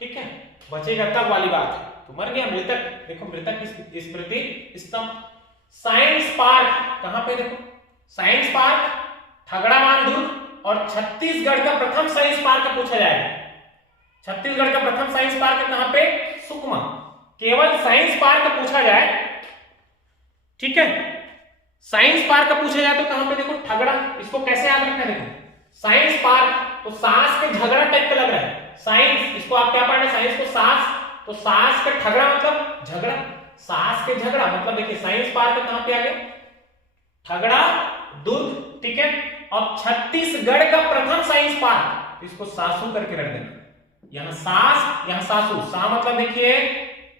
ठीक है, बचेगा तब वाली बात है, तो मर गया मृतक, देखो मृतक स्मृति स्तंभ। साइंस पार्क कहां पे, देखो साइंस पार्क ठगड़ावान दुर्ग, और छत्तीसगढ़ का प्रथम साइंस पार्क पूछा जाएगा, छत्तीसगढ़ का प्रथम साइंस पार्क कहां पे, सुकमा। केवल साइंस पार्क पूछा जाए, ठीक है, साइंस पार्क पूछा जाए तो कहां पे, देखो ठगड़ा, इसको कैसे याद रखना है, देखो साइंस पार्क तो सास के झगड़ा टाइप का लग रहा है, साइंस, इसको आप क्या पढ़ना, साइंस को सास, तो सास का ठगड़ा मतलब झगड़ा, सास के झगड़ा मतलब, देखिए साइंस पार्क कहां पे आ गया, ठगड़ा दुर्ग, ठीक है। अब छत्तीसगढ़ का प्रथम साइंस पार्क, इसको सासू करके रख देना, यहां सास, यहां सासू, सा मतलब देखिए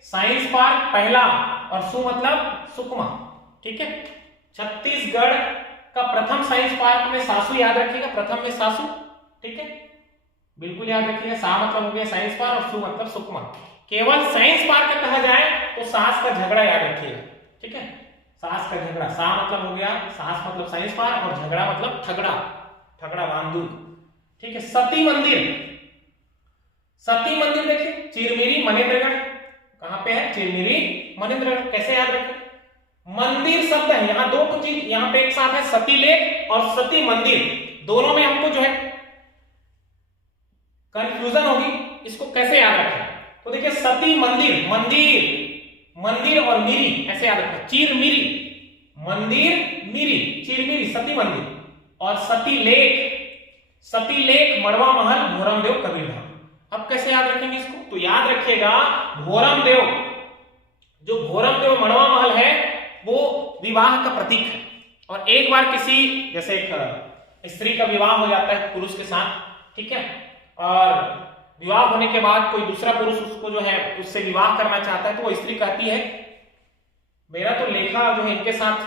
साइंस पार्क पहला, और सु मतलब सुकमा, ठीक है। छत्तीसगढ़ का प्रथम साइंस पार्क में सासू याद रखिएगा, प्रथम में सासू, ठीक है, बिल्कुल याद रखिएगा। सा मतलब हो गया साइंस पार्क, और सु मतलब सुकमा। केवल साइंस पार्क कहा जाए तो सास का झगड़ा याद रखिएगा, ठीक है, सास का झगड़ा, सा मतलब हो गया सास मतलब साइंस पार्क, और झगड़ा मतलब ठगड़ा, ठगड़ा बांधू, ठीक है। सती मंदिर, सती मंदिर देखिए चिरमिरी मनेन्द्रगढ़, कहां पे है, चिरमिरी मनेन्द्रगढ़, कैसे याद रखें, मंदिर शब्द है, यहां दो चीज यहां पे एक साथ है, सती लेक और सती मंदिर, दोनों में हमको जो है कंफ्यूजन होगी, इसको कैसे याद रखें, तो देखिए सती मंदिर, मंदिर, मंदिर और मिरी ऐसे याद रखना, चिरमिरी, मंदिर मिरी, चिरमिरी सती मंदिर, और सती लेक, सती लेक मड़वा महल भोरमदेव कबीरधाम। अब कैसे याद रखेंगे इसको, तो याद रखिएगा भोरमदेव, जो भोरमदेव मड़वा महल है वो विवाह का प्रतीक है, और एक बार किसी, जैसे एक स्त्री का विवाह हो जाता है पुरुष के साथ, ठीक है, और विवाह होने के बाद कोई दूसरा पुरुष उसको जो है उससे विवाह करना चाहता है, तो वो स्त्री कहती है मेरा तो लेखा जो है इनके साथ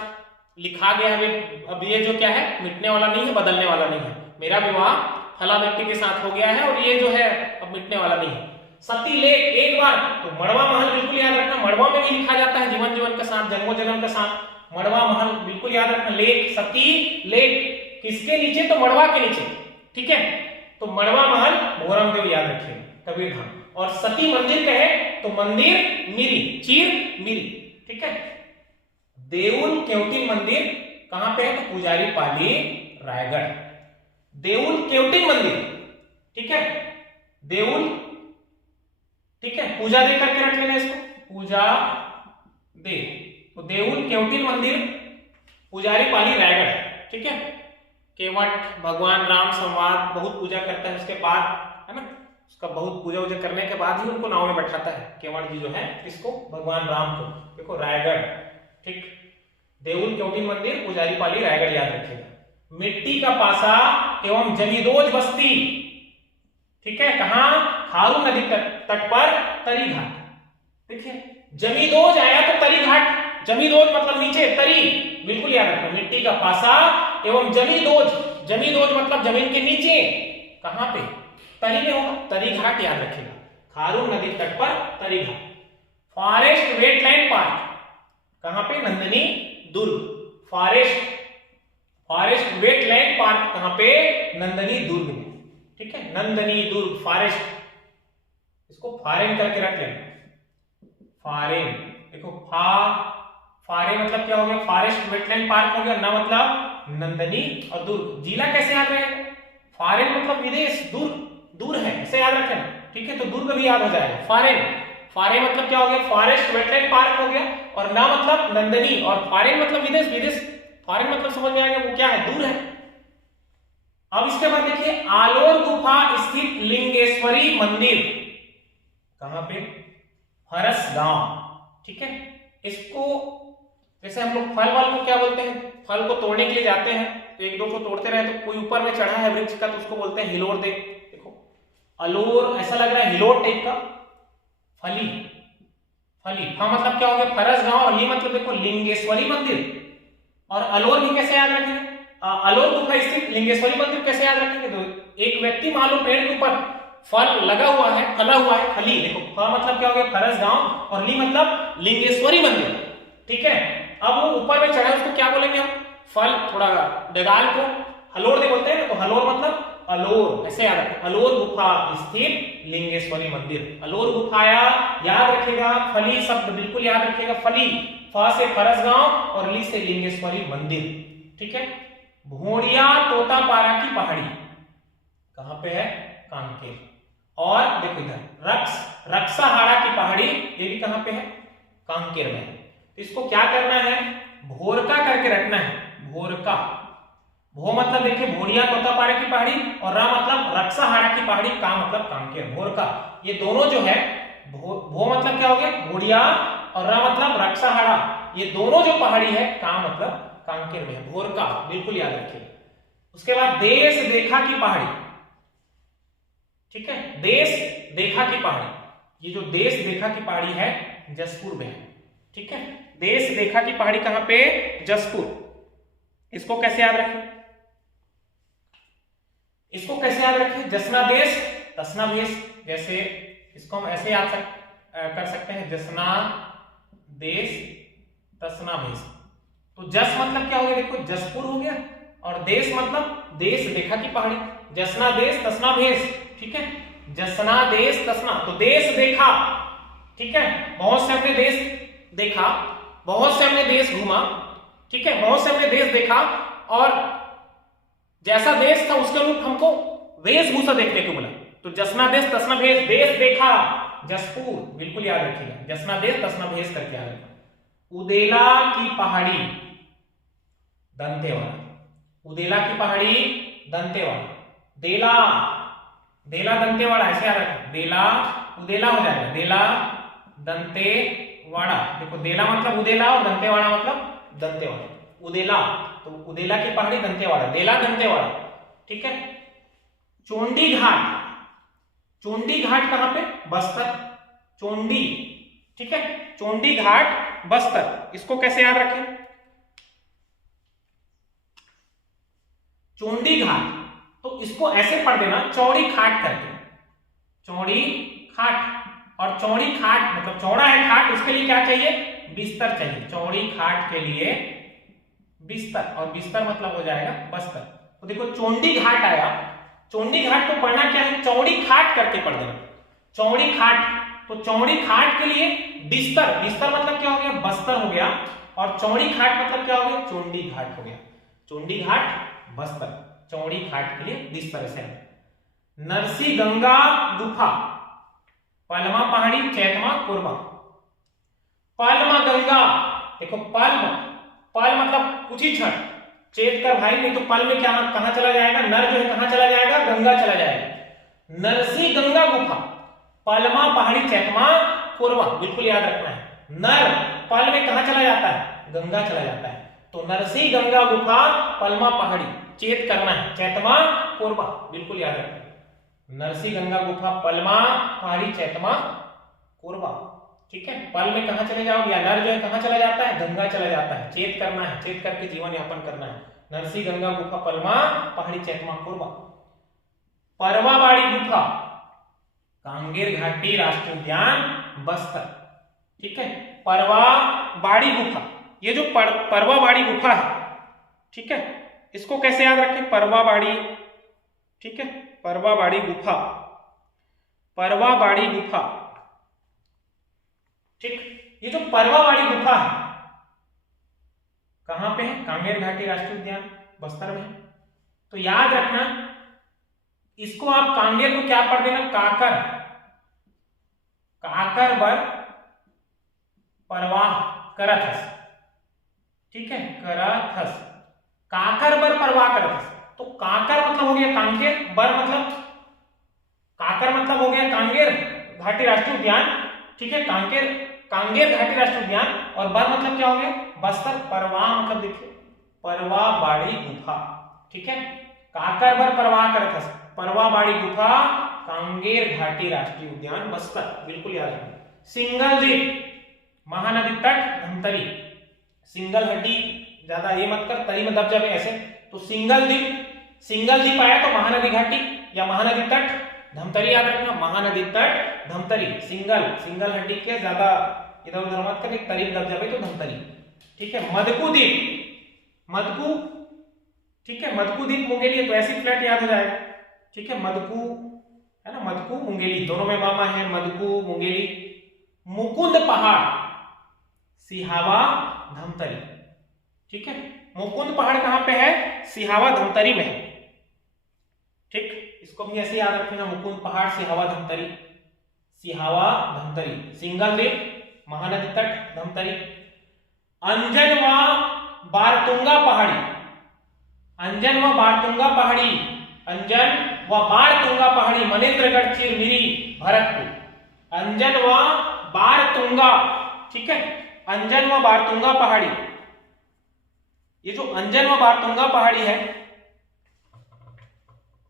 लिखा गया है, अब ये जो क्या है मिटने वाला नहीं है, बदलने वाला नहीं है, मेरा विवाह फला व्यक्ति के साथ हो गया है और ये जो है अब मिटने वाला नहीं है। सती लेख एक बार, तो मड़वा महल बिल्कुल याद रखना, मड़वा में भी लिखा जाता है जीवन जीवन के साथ, जन्मों जन्म के साथ, मड़वा महल बिल्कुल याद रखना। लेख, सती लेख किसके नीचे, तो मड़वा के नीचे, ठीक है, तो मड़वा महल भोरम देव याद रखिएगा, कबीरधाम। और सती मंदिर कहे तो मंदिर मिरी, चीर मिरी, ठीक है। देउल केवटी मंदिर कहां पे है, तो पुजारी पाली रायगढ़। देउल केवटी मंदिर, ठीक है, देउल, ठीक है, पूजा दे करके रख लेना इसको, पूजा दे, तो देउल केवटी मंदिर पुजारी पाली रायगढ़, ठीक है। केवट भगवान राम संवाद बहुत पूजा करता है, उसके बाद है ना, उसका बहुत पूजा वूजा करने के बाद ही उनको नाव में बैठाता है केवट जी जो है, इसको भगवान राम को। देखो रायगढ़, ठीक, देउल केवटी मंदिर पुजारी पाली रायगढ़ याद रखिएगा। मिट्टी का पासा एवं जमीदोज बस्ती, ठीक है, कहां, खारू नदी तट पर तरी घाट, देखिए जमीदोज आया तो तरी घाट, जमीदोज मतलब नीचे, तरी बिल्कुल याद रखना। मिट्टी का पासा एवं जमीदोज, जमीदोज मतलब जमीन के नीचे, कहां पे, तरी में होगा, तरी घाट याद रखिएगा, खारू नदी तट पर तरी घाट। फॉरेस्ट वेटलैंड पार्क कहां पे, नंदिनी दुर्ग। फॉरेस्ट वेटलैंड पार्क कहां पे, नंदिनी दुर्ग में, ठीक है, नंदिनी दुर्ग फॉरेस्ट, इसको फॉरेन करके रख लेना, फॉरेन। देखो फारे मतलब क्या हो गया, फॉरेस्ट वेटलैंड पार्क हो गया, ना मतलब नंदिनी, और दुर्ग, जिला कैसे याद रहेगा, फॉरेन मतलब विदेश, दूर दूर है, इसे याद रखें, ठीक है, तो दुर्ग भी याद हो जाएगा। फॉरेन, फॉरेन मतलब क्या हो गया, फॉरेस्ट वेटलैंड पार्क हो गया, और ना मतलब नंदिनी, और फॉरेन मतलब विदेश, विदेश, फॉरेन मतलब समझ में आ गया वो क्या है, दूर है। अब इसके बाद देखिए आलोर गुफा स्थित लिंगेश्वरी मंदिर कहां पे, फरसगांव, ठीक है। इसको जैसे हम लोग फल वाल को क्या बोलते हैं, फल को तोड़ने के लिए जाते हैं तो एक दो को तोड़ते रहे, तो कोई ऊपर में चढ़ा है वृक्ष का तो उसको बोलते हैं हिलोर दे। देखो अलोर ऐसा लग रहा है हिलोर टाइप का, फली, फली, फा मतलब क्या हो गया, फरसगांव, और ली मतलब देखो लिंगेश्वरी मंदिर, और अलोर भी कैसे याद रखेंगे, अलोर गुफा स्थित लिंगेश्वरी मंदिर कैसे याद रखेंगे, तो एक व्यक्ति मान लो पेड़ के ऊपर फल लगा हुआ है, फला हुआ है, फली, देखो फा मतलब क्या हो गया, फरसगांव, और ली मतलब लिंगेश्वरी मंदिर, ठीक है। अब वो ऊपर में चढ़ा है उसको क्या बोलेंगे हम, फल थोड़ा डगाल को हलोर दे बोलते हैं, तो हलोर मतलब अलोर, ऐसे याद रखें, अलोर गुफा स्थित लिंगेश्वरी मंदिर। अलोर गुफाया याद रखेगा, फली शब्द बिल्कुल याद रखेगा, फली, फा से फरसगांव और ली से लिंगेश्वरी मंदिर, ठीक है। भोड़िया तोतापारा की पहाड़ी कहां पे है, कांकेर। और देखो इधर रक्साहारा की पहाड़ी, ये भी कहां पे है, कांकेर में। तो इसको क्या करना है, भोरका करके रखना है, भोरका, भो मतलब देखिए भोड़िया तोतापारा की पहाड़ी, और रा मतलब रक्साहारा की पहाड़ी, का मतलब कांकेर, भोरका, ये दोनों जो है, भो मतलब क्या हो गया, भोड़िया, और रा मतलब रक्साहारा, ये दोनों जो पहाड़ी है, का मतलब कांकेर में है, भोरका बिल्कुल याद रखिए। उसके बाद देश देखा की पहाड़ी, ठीक है, देश देखा की पहाड़ी, ये जो देश देखा की पहाड़ी है जसपुर में है, ठीक है, देश देखा की पहाड़ी कहां पे, जसपुर। इसको कैसे याद रखें, इसको कैसे याद रखें, जसना देश तसना भेष, जैसे इसको हम ऐसे याद कर सकते हैं, जसना देश तसना भेष। तो जस मतलब क्या हो गया, देखो जसपुर हो गया, और देश मतलब देश देखा की पहाड़ी, जसना देश तसना भेष, ठीक है, जसना देश तसना, तो देश देखा, ठीक है, बहुत से हमने देश देखा, बहुत से हमने देश घूमा, ठीक है, बहुत से हमने देश देखा, और जैसा देश था उसके अनुरूप हमको वेशभूषा देखने को मिला, तो जसना देश तसना भेष, देश देखा जसपुर बिल्कुल याद रखिएगा, जसना देश तसना भेष करके याद रखना। उदेला की पहाड़ी दंतेवाड़ा, उदेला की पहाड़ी दंतेवाड़ा, देला, देला दंतेवाड़ा ऐसे याद रखें, देला उदेला हो जाएगा, देला दंतेवाड़ा, देखो देला मतलब उदेला और दंतेवाड़ा मतलब दंतेवाड़ा, उदेला, तो उदेला की पहाड़ी दंतेवाड़ा, देला दंतेवाड़ा, ठीक है। चोंडी घाट, चोंडी घाट कहां पे? बस्तर, चोंडी, ठीक है, चोंडी घाट बस्तर। इसको कैसे याद रखें? चोंडी घाट, तो इसको ऐसे पढ़ देना चौड़ी खाट करके, चौड़ी खाट। और चौड़ी खाट मतलब चौड़ा है खाट, उसके लिए क्या चाहिए? बिस्तर चाहिए। चौड़ी खाट के लिए बिस्तर, और बिस्तर मतलब हो जाएगा बस्तर। तो देखो चोंडी घाट आया, चोंडी घाट को पढ़ना क्या है? चौड़ी खाट करके पढ़ देना, चौड़ी खाट। तो चौड़ी खाट के लिए बिस्तर, बिस्तर मतलब क्या हो गया? बस्तर हो गया। और चौड़ी खाट मतलब क्या हो गया? चोंडी घाट हो गया। चोंडी घाट बस्तर, चौड़ी खाट के लिए बिस्तर से। नरसी गंगा गुफा, पलमा पहाड़ी, चैतमा, कोरबा। पलमा गंगा, देखो पल्म, पल मतलब कुछ ही क्षण, चेत कर भाई, नहीं तो पल में क्या कहां चला जाएगा? नर जो है कहां चला जाएगा? गंगा चला जाएगा। नरसी गंगा गुफा, पलमा पहाड़ी, चैतमा, कोरबा, बिल्कुल याद रखना है। नर पल में कहां चला जाता है? गंगा चला जाता है। तो नरसी गंगा गुफा, पलमा पहाड़ी, चेत करना है, चैतमा, कोरबा, बिल्कुल याद रखना है। नरसी गंगा गुफा, पलमा पहाड़ी, चैतमा, कोरबा, ठीक है। पल में कहां चले जाओगे? या नर जो है कहां चला जाता है? गंगा चला जाता है। चेत करना है, चेत करके जीवन यापन करना है। नरसी गंगा गुफा, पलमा पहाड़ी, चैतमा, कोरबा। परवाबाड़ी गुफा, कांगेर घाटी राष्ट्रीय उद्यान, बस्तर, ठीक है। परवाबाड़ी गुफा, ये जो परवाबाड़ी गुफा है, ठीक है, इसको कैसे याद रखें? परवाबाड़ी, ठीक है, परवाबाड़ी गुफा, परवाबाड़ी गुफा, ठीक। ये जो परवाबाड़ी गुफा है कहां पे है? कांगेर घाटी राष्ट्रीय उद्यान, बस्तर में। तो याद रखना, इसको आप कांगेर को क्या पढ़ देना? काकर, काकर बर परवाह करथस, ठीक है, करथस, काकर बर परवाह करथस। तो काकर मतलब हो गया कांगेर, बर मतलब, काकर मतलब हो गया कांगेर घाटी राष्ट्रीय उद्यान, ठीक है, कांगेर, कांगेर घाटी राष्ट्रीय उद्यान। और बर मतलब क्या हो गया? बस्तर। परवाह मतलब देखिए परवाबाड़ी गुफा, ठीक है। काकर बर परवाह करथस, परवाबाड़ी गुफा, कांगेर घाटी राष्ट्रीय उद्यान, बस्तर, बिल्कुल याद रखना। सिंगल द्वीप, महानदी तट, धमतरी। सिंगल हड्डी ज्यादा ये मत कर, तरी में दब जाए ऐसे। तो सिंगल द्वीप, सिंगल द्वीप आया तो महानदी घाटी या महानदी तट, धमतरी याद रखना। महानदी तट, धमतरी, सिंगल, सिंगल हड्डी के ज्यादा इधर उधर मत कर, तरी में दब जाए तो धमतरी, ठीक है। मदकू द्वीप, मदकू, ठीक है, मदकू द्वीप मुंगेली, तो ऐसी फ्लैट याद हो जाएगा, ठीक है। मदकू है ना, मदकू मुंगेली, दोनों में मामा है, मदकू मुंगेली। मुकुंद पहाड़, सिहावा, धमतरी, ठीक है। मुकुंद पहाड़ कहां पे है? सिहावा, धमतरी में है, ठीक। इसको भी ऐसे याद रखना, मुकुंद पहाड़, सिहावा, धमतरी, सिहावा, धमतरी। सिंगल द्वीप, महानदी तट, धमतरी। अंजन व बारतुंगा पहाड़ी, अंजन व बारतुंगा पहाड़ी, अंजन व बारतुंगा पहाड़ी, मनेन्द्रगढ़, चिरमिरी, भरतपुर। अंजन व बारतुंगा, ठीक है, अंजन व बारतुंगा पहाड़ी। ये जो अंजन व बारतुंगा पहाड़ी है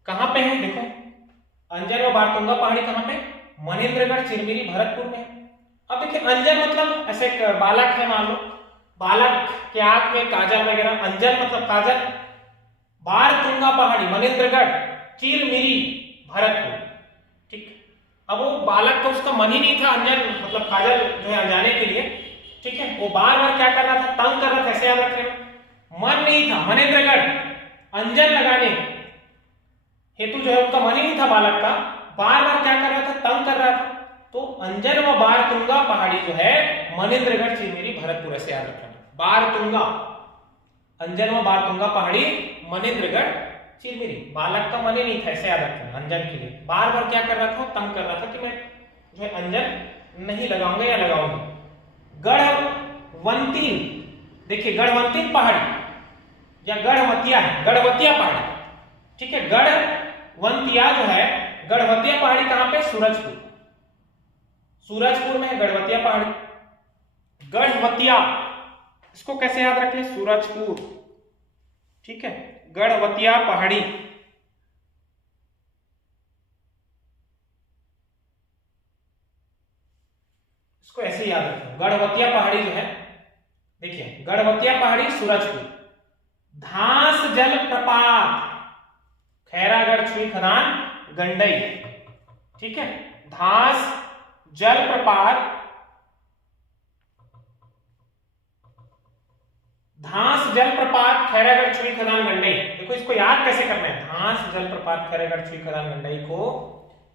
कहां पे है? देखो अंजन व बारतुंगा पहाड़ी कहां पे? मनेन्द्रगढ़, चिरमिरी, भरतपुर में। अब देखिए अंजन मतलब ऐसे बालक है, मान लो बालक के आंख में काजल वगैरह, अंजन मतलब काजल। बारतुंगा पहाड़ी, मनेन्द्रगढ़, चिरमिरी, भरतपुर, ठीक। अब वो बालक का उसका मन ही नहीं था अंजन मतलब काजल जो है जाने के लिए, ठीक है। वो बार बार क्या कर रहा था? तंग कर रहा था, ऐसे याद रखेगा। मन नहीं था मनेन्द्रगढ़ अंजन लगाने हेतु जो है उसका मन ही नहीं था बालक का, बार बार क्या कर रहा था? तंग कर रहा था। तो अंजन व बारतुंगा पहाड़ी जो है मनेन्द्रगढ़, चिरमिरी, भरतपुर, ऐसे याद रखना। बारतुंगा, अंजन व बारतुंगा पहाड़ी, मनेन्द्रगढ़, चिरमिरी। बालक का मन ही नहीं था, ऐसे याद रखना अंजन के लिए। बार बार क्या कर रहा था? तंग कर रहा था कि मैं जो है अंजन नहीं लगाऊंगा या लगाऊंगा। गढ़वंतीन, देखिए गढ़वंतीन पहाड़ी या गढ़वतिया है, गढ़वतिया पहाड़ी, ठीक है। गढ़वंतिया जो है, गढ़वतिया पहाड़ी कहां पे? सूरजपुर, सूरजपुर में है गढ़वतिया पहाड़ी। गढ़वतिया, इसको कैसे याद रखें? सूरजपुर, ठीक है, गढ़वतिया पहाड़ी, इसको ऐसे याद रखें। गढ़वतिया पहाड़ी जो है, देखिए गढ़वतिया पहाड़ी सूरजपुर, धांस जल प्रपात खैरागढ़ छुई खदान गंडई, ठीक है, धांस जल प्रपात, धांस जल प्रपात खैरागढ़ छुई खदान गंडई। देखो इसको याद कैसे करना है, धांस जल प्रपात खैरागढ़ छुई खदान गंडई को,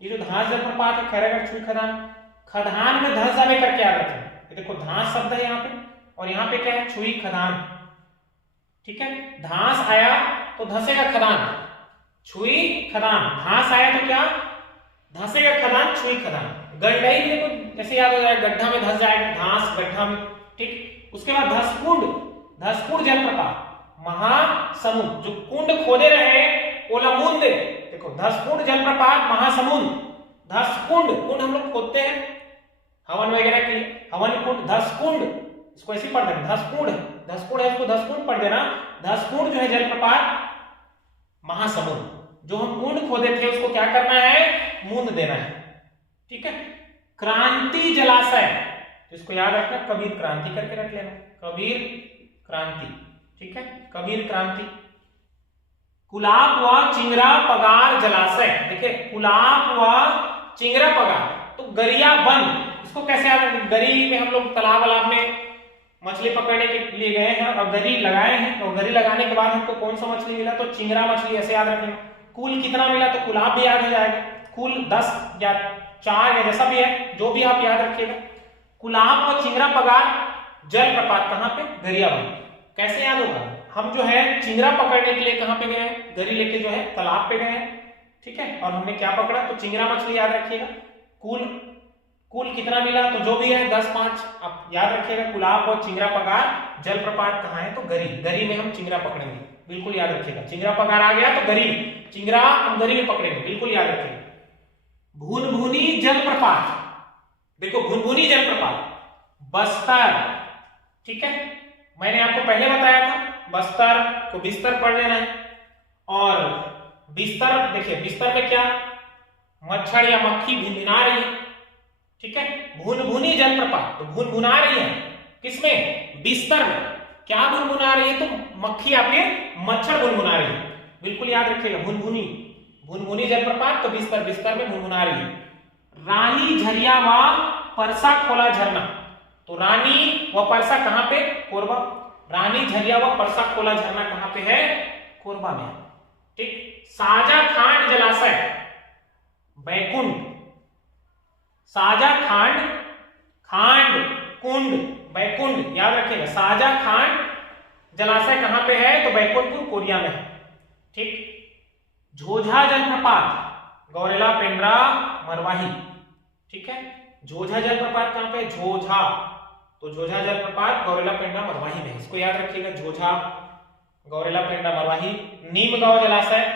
ये जो धांस जल प्रपात है खैरागढ़ छुई खदान, खदान में धस जाने करके याद रखें। देखो धांस शब्द है यहाँ पे, और यहाँ पे क्या है, छुई खदान, ठीक है, धांस आया तो धसेगा खदान, छुई खदान, धांस आया तो क्या धसेगा खदान, छुई खदान। गंडई देखो ऐसे याद हो जाएगा, गड्ढा में धस जाएगा, धांस गड्ढा में, ठीक। उसके बाद धसकुंड, धसकुंड जलप्रपात महासमुंद, जो कुंड खोदे रहे ओलामुंद, देखो धसकुंड जलप्रपात महासमुंद, धसकुंड, कुंड हम लोग खोदते हैं हवन वगैरह के लिए, हवन कुंड, धसकुंड, इसको ऐसे पढ़ देना, धसकुंड, धसकुंड है इसको धसकुंड पढ़ देना, धसकुंड जो है जलप्रपात महासमुंद, जो हम कुंड खोदे थे उसको क्या करना है, मूंद देना है, ठीक है। क्रांति जलाशय, तो इसको याद रखना, कबीर क्रांति करके रख लेना, कबीर क्रांति, ठीक है, कबीर क्रांति। कुलाब व चिंगरा पगार जलाशय, देखिए कुलाब व चिंगरा पगार, तो गरिया बंद, इसको कैसे याद रखें, गरी में हम लोग तालाब वालाब में मछली पकड़ने के लिए गए हैं और गरी लगाए हैं, और गरी लगाने के बाद हमको कौन सा मछली मिला, तो चिंगरा मछली, ऐसे याद रखें। कुल कितना मिला, तो कुलाब भी याद हो जाएगा, कुल 10 या 4 या जैसा भी है, जो भी आप याद रखिएगा। कुलाब और चिंगरा पगार जलप्रपात कहां पे, गरियाबंद। कैसे याद होगा, हम जो है चिंगरा पकड़ने के लिए कहां पे गए हैं, गरी लेके जो है तालाब पे गए हैं, ठीक है, और हमने क्या पकड़ा, तो चिंगरा मछली याद रखिएगा। कुल कितना मिला, तो जो भी है 10, 5 आप याद रखिएगा। कुलाब और चिंगरा पगार जलप्रपात कहां है, तो गरी, गरी में हम चिंगरा पकड़ेंगे, बिल्कुल याद रखिएगा। चिंगरा पगार आ गया तो गरी, चिंगरा हम गरी में पकड़ेंगे, बिल्कुल याद रखिएगा। भुनभुनी जलप्रपात, देखो भुनभुनी जलप्रपात बस्तर, ठीक है, मैंने आपको पहले बताया था बस्तर को बिस्तर पढ़ लेना है, और बिस्तर, देखिए बिस्तर में क्या मच्छर या मक्खी भिनभिना रही है, ठीक है, भुनभुनी जलप्रपात, तो भुनभुना रही है किसमें, बिस्तर में, क्या भुनभुना रही है, तो मक्खी या फिर मच्छर भुनभुना रही है, बिल्कुल याद रखिएगा। भुनभुनी, भुनभुनी जलप्रपात, तो बिस्तर, बिस्तर में भुनभुना रही है। रानी झरिया व परसा खोला झरना, तो रानी व परसा कहां पे, कोरबा, रानी झरिया व परसा खोला झरना कहां पे है, कोरबा में, ठीक। साजा खांड जलाशय बैकुंठ, साजा खांड, खांड कुंड बैकुंठ याद रखिएगा, साजा खांड जलाशय कहां पे है, तो बैकुंठपुर कोरिया में है, ठीक। झोझा जलप्रपात गौरेला पेंड्रा मरवाही, ठीक है, झोझा जलप्रपात कहां पे, झोझा, तो झोझा जलप्रपात गौरेला पेंड्रा मरवाही में, इसको याद रखिएगा, झोझा गौरेला पेंड्रा मरवाही। नीमगांव जलाशय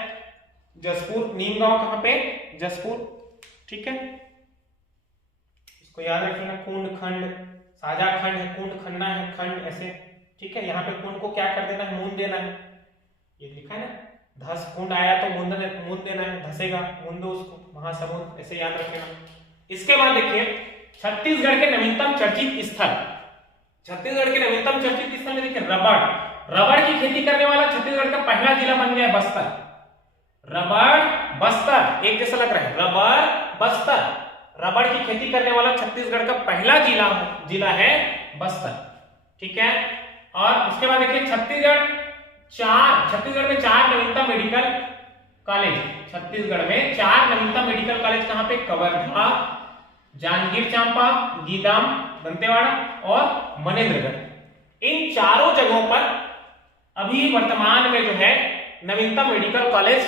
जसपुर, नीमगांव कहां पे, जसपुर, ठीक है, इसको याद रखिएगा। कुंड खंड, साझा खंड है, कुंड खंडना है, खंड ऐसे, ठीक है, यहाँ पे कुंड को क्या कर देना है, मूंद देना है, ये लिखा है ना, धस कुंड आया तो मूंद देना है, धसेगा, मूंदो उसको, महासमुंद, ऐसे याद रखेगा। इसके बाद देखिए छत्तीसगढ़ के नवीनतम चर्चित स्थल, छत्तीसगढ़ के नवीनतम चर्चित स्थल में देखिए रबड़, रबड़ की खेती करने वाला छत्तीसगढ़ का पहला जिला बन गया बस्तर, रबड़ बस्तर, एक जैसा लग रहा है, रबड़ बस्तर, रबड़ की खेती करने वाला छत्तीसगढ़ का पहला जिला है बस्तर, ठीक है। और उसके बाद देखिए छत्तीसगढ़ में 4 नवीनतम मेडिकल कॉलेज, छत्तीसगढ़ में 4 नवीनतम मेडिकल कॉलेज कहां पे, कवर्धा, जांजगीर चांपा, गीदम, दंतेवाड़ा और मनेन्द्रगढ़। इन चारों जगहों पर अभी वर्तमान में जो है नवीनतम मेडिकल कॉलेज,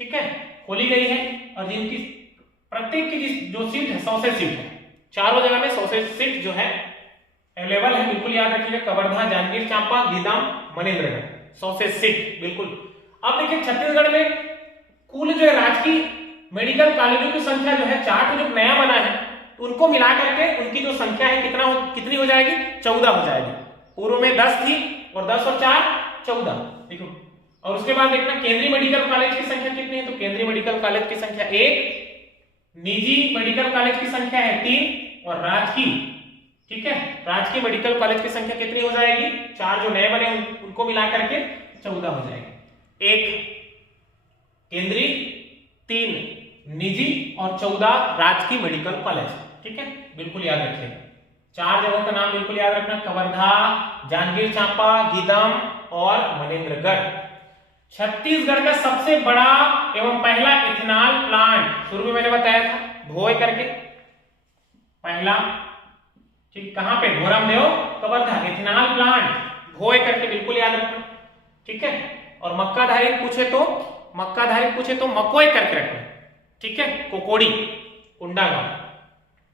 ठीक है, खोली गई है, और जिनकी प्रत्येक की जो सीट है 100 से सीट है, चारों जगह में 100 से सीट जो है अवेलेबल है, बिल्कुल याद रखिएगा। कवर्धा, जांजगीर चांपा, गीदम, मनेन्द्रगढ़, 100 से सीट, बिल्कुल। अब देखिए छत्तीसगढ़ में कुल जो है राजकीय मेडिकल कॉलेजों की संख्या जो है, चार्ट जो नया बना है उनको मिला करके उनकी जो संख्या है कितनी हो जाएगी, 14 हो जाएगी। पूर्व में 10 थी, और 10 और 4 14, देखो। और उसके बाद देखना केंद्रीय मेडिकल कॉलेज की संख्या कितनी है, तो केंद्रीय मेडिकल कॉलेज की संख्या 1, निजी मेडिकल कॉलेज की संख्या है 3, और राजकीय ठीक है। राजकीय मेडिकल कॉलेज की संख्या कितनी हो जाएगी? 4 जो नए बने उनको मिला करके 14 हो जाएगी। 1 केंद्रीय, 3 निजी और 14 राजकीय मेडिकल कॉलेज। ठीक है, बिल्कुल याद रखिएगा। 4 जगहों का नाम बिल्कुल याद रखना, कवर्धा, जांजगीर चांपा, गीदम और मनेंद्रगढ़। छत्तीसगढ़ का सबसे बड़ा एवं पहला इथेनॉल प्लांट, शुरू में मैंने बताया था भोय करके पहला, ठीक, कहां पे? भोरमदेव, कवर्धा, इथेनॉल प्लांट भोय करके बिल्कुल याद रखना। ठीक है, और मक्काधारी पूछे तो मकोई करके रखना। ठीक है, कोकोड़ी, कुंडागांव,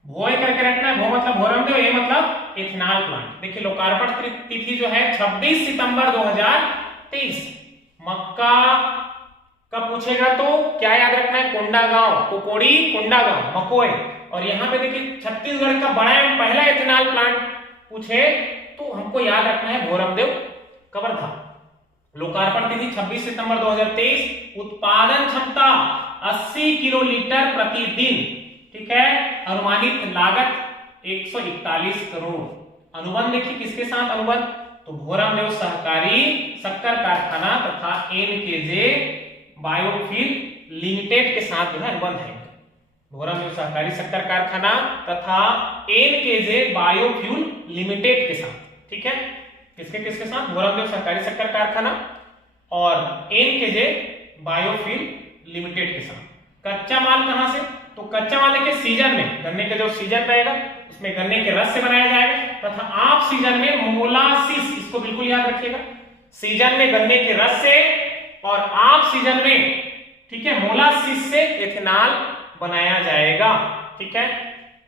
भोय करके रखना। भो मतलब भोरमदेव, ये मतलब इथेनॉल प्लांट। देखिए लोकार्पण तिथि जो है 26 सितंबर 2023। मक्का का पूछेगा तो क्या याद रखना है? कोंडागांव, कोकोड़ी, कोंडागांव, मकोई। और यहां पे देखिए छत्तीसगढ़ का बड़ा एवं पहला इथेनॉल प्लांट पूछे तो हमको याद रखना है भोरमदेव, कवर्धा। लोकार्पण तिथि 26 सितंबर 2023। उत्पादन क्षमता 80 किलोलीटर प्रतिदिन। ठीक है, अनुमानित लागत 141 करोड़। अनुबंध देखिए किसके साथ अनुबंध? तो भोरमदेव सहकारी शक्कर कारखाना तथा एनकेजे बायोफ्यूल लिमिटेड के साथ जो है अनुबंध है। भोरमदेव सहकारी शक्कर कारखाना तथा एनकेजे बायोफ्यूल लिमिटेड के साथ। ठीक है, किसके साथ? भोरमदेव सहकारी शक्कर कारखाना और एनकेजे बायोफ्यूल लिमिटेड के साथ। कच्चा माल कहां से? तो कच्चा माल देखिए सीजन में, गन्ने का जो सीजन रहेगा उसमें गन्ने के रस से बनाया जाएगा तथा आप सीजन में मोलासिस, इसको बिल्कुल याद रखिएगा, सीजन में गन्ने के रस से और आप सीजन में, ठीक है, मोलासिस से इथेनॉल बनाया जाएगा। ठीक है,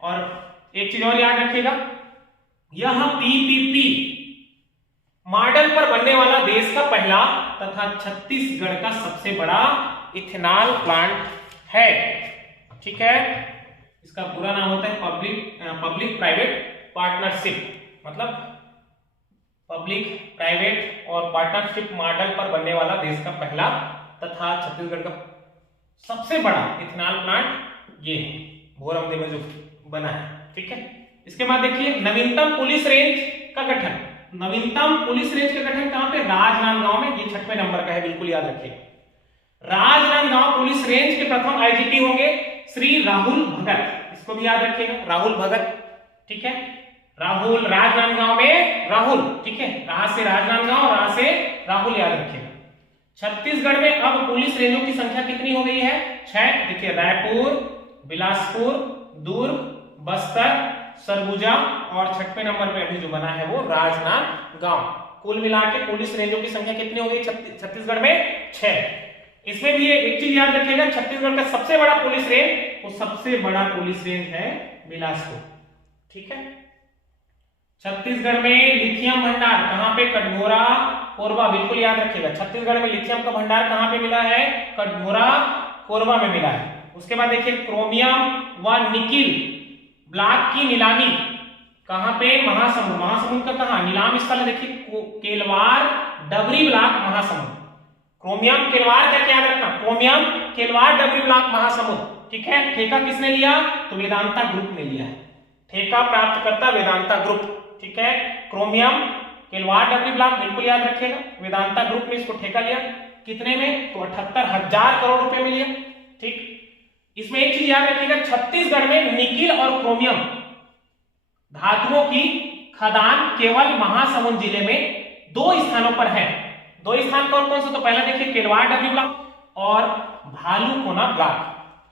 और एक चीज और याद रखिएगा, यह पीपीपी मॉडल पर बनने वाला देश का पहला तथा छत्तीसगढ़ का सबसे बड़ा इथेनॉल प्लांट है। ठीक है, इसका पूरा नाम होता है पब्लिक प्राइवेट पार्टनरशिप, मतलब पब्लिक प्राइवेट और पार्टनरशिप मॉडल पर बनने वाला देश का पहला तथा छत्तीसगढ़ का सबसे बड़ा इथेनॉल प्लांट ये भोरमदेव में जो बना है। ठीक है, इसके बाद देखिए नवीनतम पुलिस रेंज का गठन। नवीनतम पुलिस रेंज का गठन कहां पे? राजनांदगांव में। ये 6वें नंबर का है, बिल्कुल याद रखिए। राजनांदगांव पुलिस रेंज के प्रथम आईजीपी होंगे श्री राहुल भगत, इसको भी याद रखिएगा, राहुल भगत। ठीक है, राहुल, राजनांदगांव में राहुल। ठीक है, रा से राजनांदगांव, रा से राहुल याद रखिएगा। छत्तीसगढ़ में अब पुलिस रेंजों की संख्या कितनी हो गई है? 6। देखिए रायपुर, बिलासपुर, दुर्ग, बस्तर, सरगुजा और 6वें नंबर पे अभी जो बना है वो राजनांदगांव। कुल मिलाकर पुलिस रेंजों की संख्या कितनी हो गई छत्तीसगढ़ में? 6। इसमें भी एक चीज याद रखिएगा, छत्तीसगढ़ का सबसे बड़ा पुलिस रेंज, वो सबसे बड़ा पुलिस रेंज है बिलासपुर। ठीक है, छत्तीसगढ़ में लिथियम भंडार कहां पे? कटघोरा, कोरबा, बिल्कुल याद रखिएगा। छत्तीसगढ़ में लिथियम का भंडार कहां पे मिला है? कटघोरा, कोरबा में मिला है। उसके बाद देखिए क्रोमियम व निकिल ब्लॉक की नीलामी कहां पे? महासमुंद। महासमुंद का कहां नीलाम स्थल? देखिए केलवार, डबरी ब्लॉक, महासमुंद। क्रोमियम केलवार क्या याद रखना? क्रोमियम केलवार, डबरी ब्लॉक, महासमुंद। ठीक है, ठेका किसने लिया? तो वेदांता ग्रुप ने लिया है। ठेका प्राप्त करता वेदांता ग्रुप। ठीक है, क्रोमियम केलवार, डबरी ब्लॉक बिल्कुल याद रखिएगा, वेदांता ग्रुप ने इसको ठेका लिया। कितने में? तो 78,000 करोड़ रुपए में लिया। ठीक, इसमें एक चीज याद रखिएगा, छत्तीसगढ़ में निकिल और क्रोमियम धातुओं की खदान केवल महासमुंद जिले में 2 स्थानों पर है। 2 स्थान कौन कौन से? तो पहला देखिए केलवार डबरी ब्लॉक और भालूकोना ब्लॉक।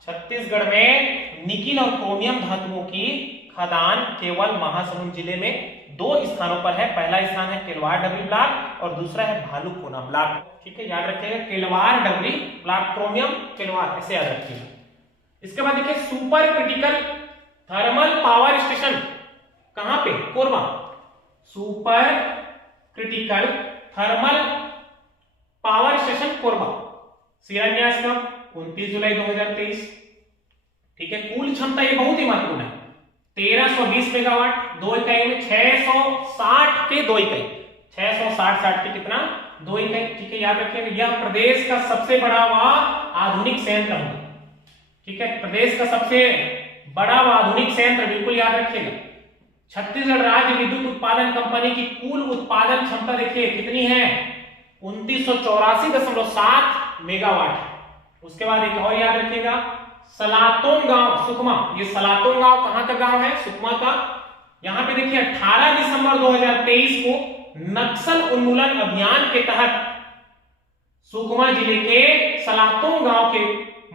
छत्तीसगढ़ में निकिल और क्रोमियम धातुओं की खदान केवल महासमुंद जिले में 2 स्थानों पर है। पहला स्थान है केलवार डबरी ब्लॉक और दूसरा है भालूकोना ब्लॉक। ठीक है, याद रखिएगा केलवार डबरी ब्लॉक, क्रोमियम केलवार, ऐसे याद रखिएगा। इसके बाद देखिए super critical thermal power station कहां पे? Korba. Super critical thermal power station Korba. शिलान्यास कब? 29 जुलाई 2023। ठीक है, कुल क्षमता ये बहुत ही महत्वपूर्ण है, 1320 मेगावाट। 2 इकाई में 660 के 2 इकाई, 660 के कितना? 2 इकाई। ठीक है, याद रखिएगा यह प्रदेश का सबसे बड़ा व आधुनिक संयंत्र होगा। ठीक है, प्रदेश का सबसे बड़ा व आधुनिक संयंत्र बिल्कुल याद रखिएगा। छत्तीसगढ़ राज्य विद्युत उत्पादन कंपनी की कुल उत्पादन क्षमता देखिए कितनी है, 2984.7 मेगावाट। उसके बाद एक और याद रखिएगा, सलातोंग गांव सुकमा, ये सलातोंग गांव कहां का गांव है, सुकमा का। यहां पे देखिए 18 दिसंबर 2023 को नक्सल उन्मूलन अभियान के तहत सुकमा जिले के सलातोंग गांव के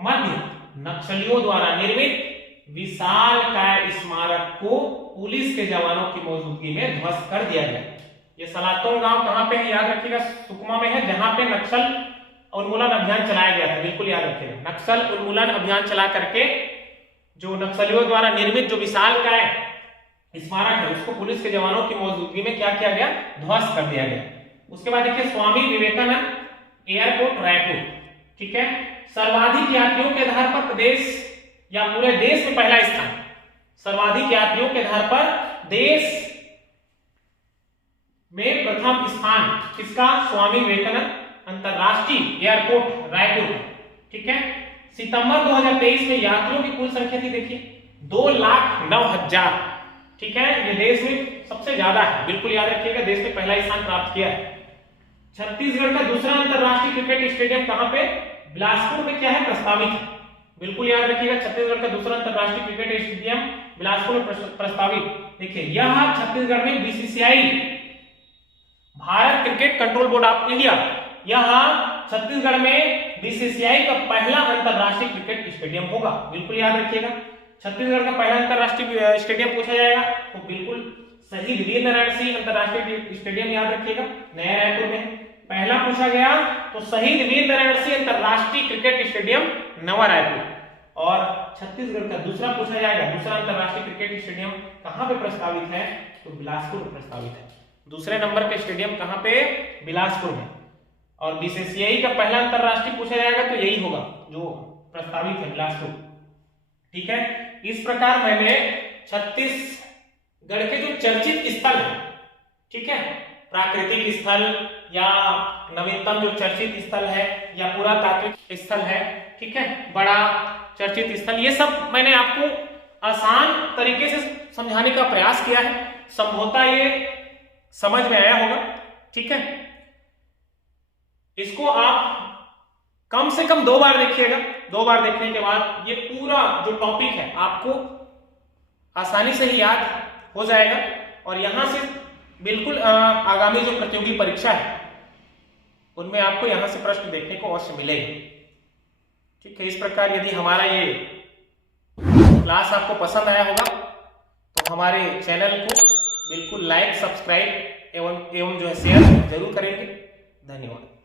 मध्य नक्सलियों द्वारा निर्मित विशालकाय स्मारक को पुलिस के जवानों की मौजूदगी में ध्वस्त कर दिया गया। ये सलातोंग गांव कहां पे है, याद रखिएगा, सुकमा में है, जहां पे नक्सल उन्मूलन अभियान चलाया गया था, बिल्कुल याद रखिएगा। नक्सल उन्मूलन अभियान चला करके जो नक्सलियों द्वारा निर्मित जो विशालकाय स्मारक है उसको पुलिस के जवानों की मौजूदगी में क्या किया गया, ध्वस्त कर दिया गया। उसके बाद देखिए स्वामी विवेकानंद एयरपोर्ट रायपुर, ठीक है, सर्वाधिक यात्रियों के आधार पर प्रदेश या पूरे देश में पहला स्थान, सर्वाधिक यात्रियों के आधार पर देश में प्रथम स्थान किसका, स्वामी विवेकानंद अंतरराष्ट्रीय एयरपोर्ट रायपुर, ठीक है। सितंबर 2023 में यात्रियों की कुल संख्या थी देखिए 2,09,000, ठीक है, ये देश में सबसे ज्यादा है, बिल्कुल याद रखिएगा, देश में पहला स्थान प्राप्त किया है। छत्तीसगढ़ का दूसरा अंतरराष्ट्रीय क्रिकेट स्टेडियम कहां पे, बिलासपुर में क्या है, प्रस्तावित है, बिल्कुल याद रखिएगा। छत्तीसगढ़ का दूसरा अंतरराष्ट्रीय क्रिकेट स्टेडियम बिलासपुर में प्रस्तावित। देखिए यह छत्तीसगढ़ में BCCI, Bharat cricket control board of India, यह छत्तीसगढ़ में बीसीसीआई का पहला अंतरराष्ट्रीय क्रिकेट स्टेडियम होगा, बिल्कुल याद रखिएगा। छत्तीसगढ़ का पहला अंतरराष्ट्रीय स्टेडियम पूछा जाएगा तो बिल्कुल शहीद वीरनारायण सिंह अंतरराष्ट्रीय स्टेडियम याद रखिएगा, नया रायपुर में। पहला पूछा गया तो शहीद वीरनारायण सिंह अंतरराष्ट्रीय क्रिकेट स्टेडियम नवा रायपुर। और छत्तीसगढ़ का दूसरा पूछा जाएगा, दूसरा अंतरराष्ट्रीय क्रिकेट स्टेडियम कहां पे प्रस्तावित है, तो बिलासपुर में प्रस्तावित है। दूसरे नंबर पे स्टेडियम कहां पे, बिलासपुर में। और बीसीसीआई का पहला अंतरराष्ट्रीय पूछा जाएगा तो यही होगा जो प्रस्तावित है, बिलासपुर, ठीक है। इस प्रकार मैंने छत्तीसगढ़ के जो चर्चित स्थल है, ठीक है, प्राकृतिक स्थल या नवीनतम जो चर्चित स्थल है या पुरातात्विक स्थल है, ठीक है, बड़ा चर्चित स्थल, ये सब मैंने आपको आसान तरीके से समझाने का प्रयास किया है। संभवतः ये समझ में आया होगा, ठीक है। इसको आप कम से कम 2 बार देखिएगा, 2 बार देखने के बाद ये पूरा जो टॉपिक है आपको आसानी से ही याद हो जाएगा। और यहां से बिल्कुल आगामी जो प्रतियोगी परीक्षा है उनमें आपको यहां से प्रश्न देखने को अवश्य मिलेगा, ठीक है। इस प्रकार यदि हमारा ये क्लास आपको पसंद आया होगा तो हमारे चैनल को बिल्कुल लाइक, सब्सक्राइब एवं जो है शेयर जरूर करेंगे। धन्यवाद।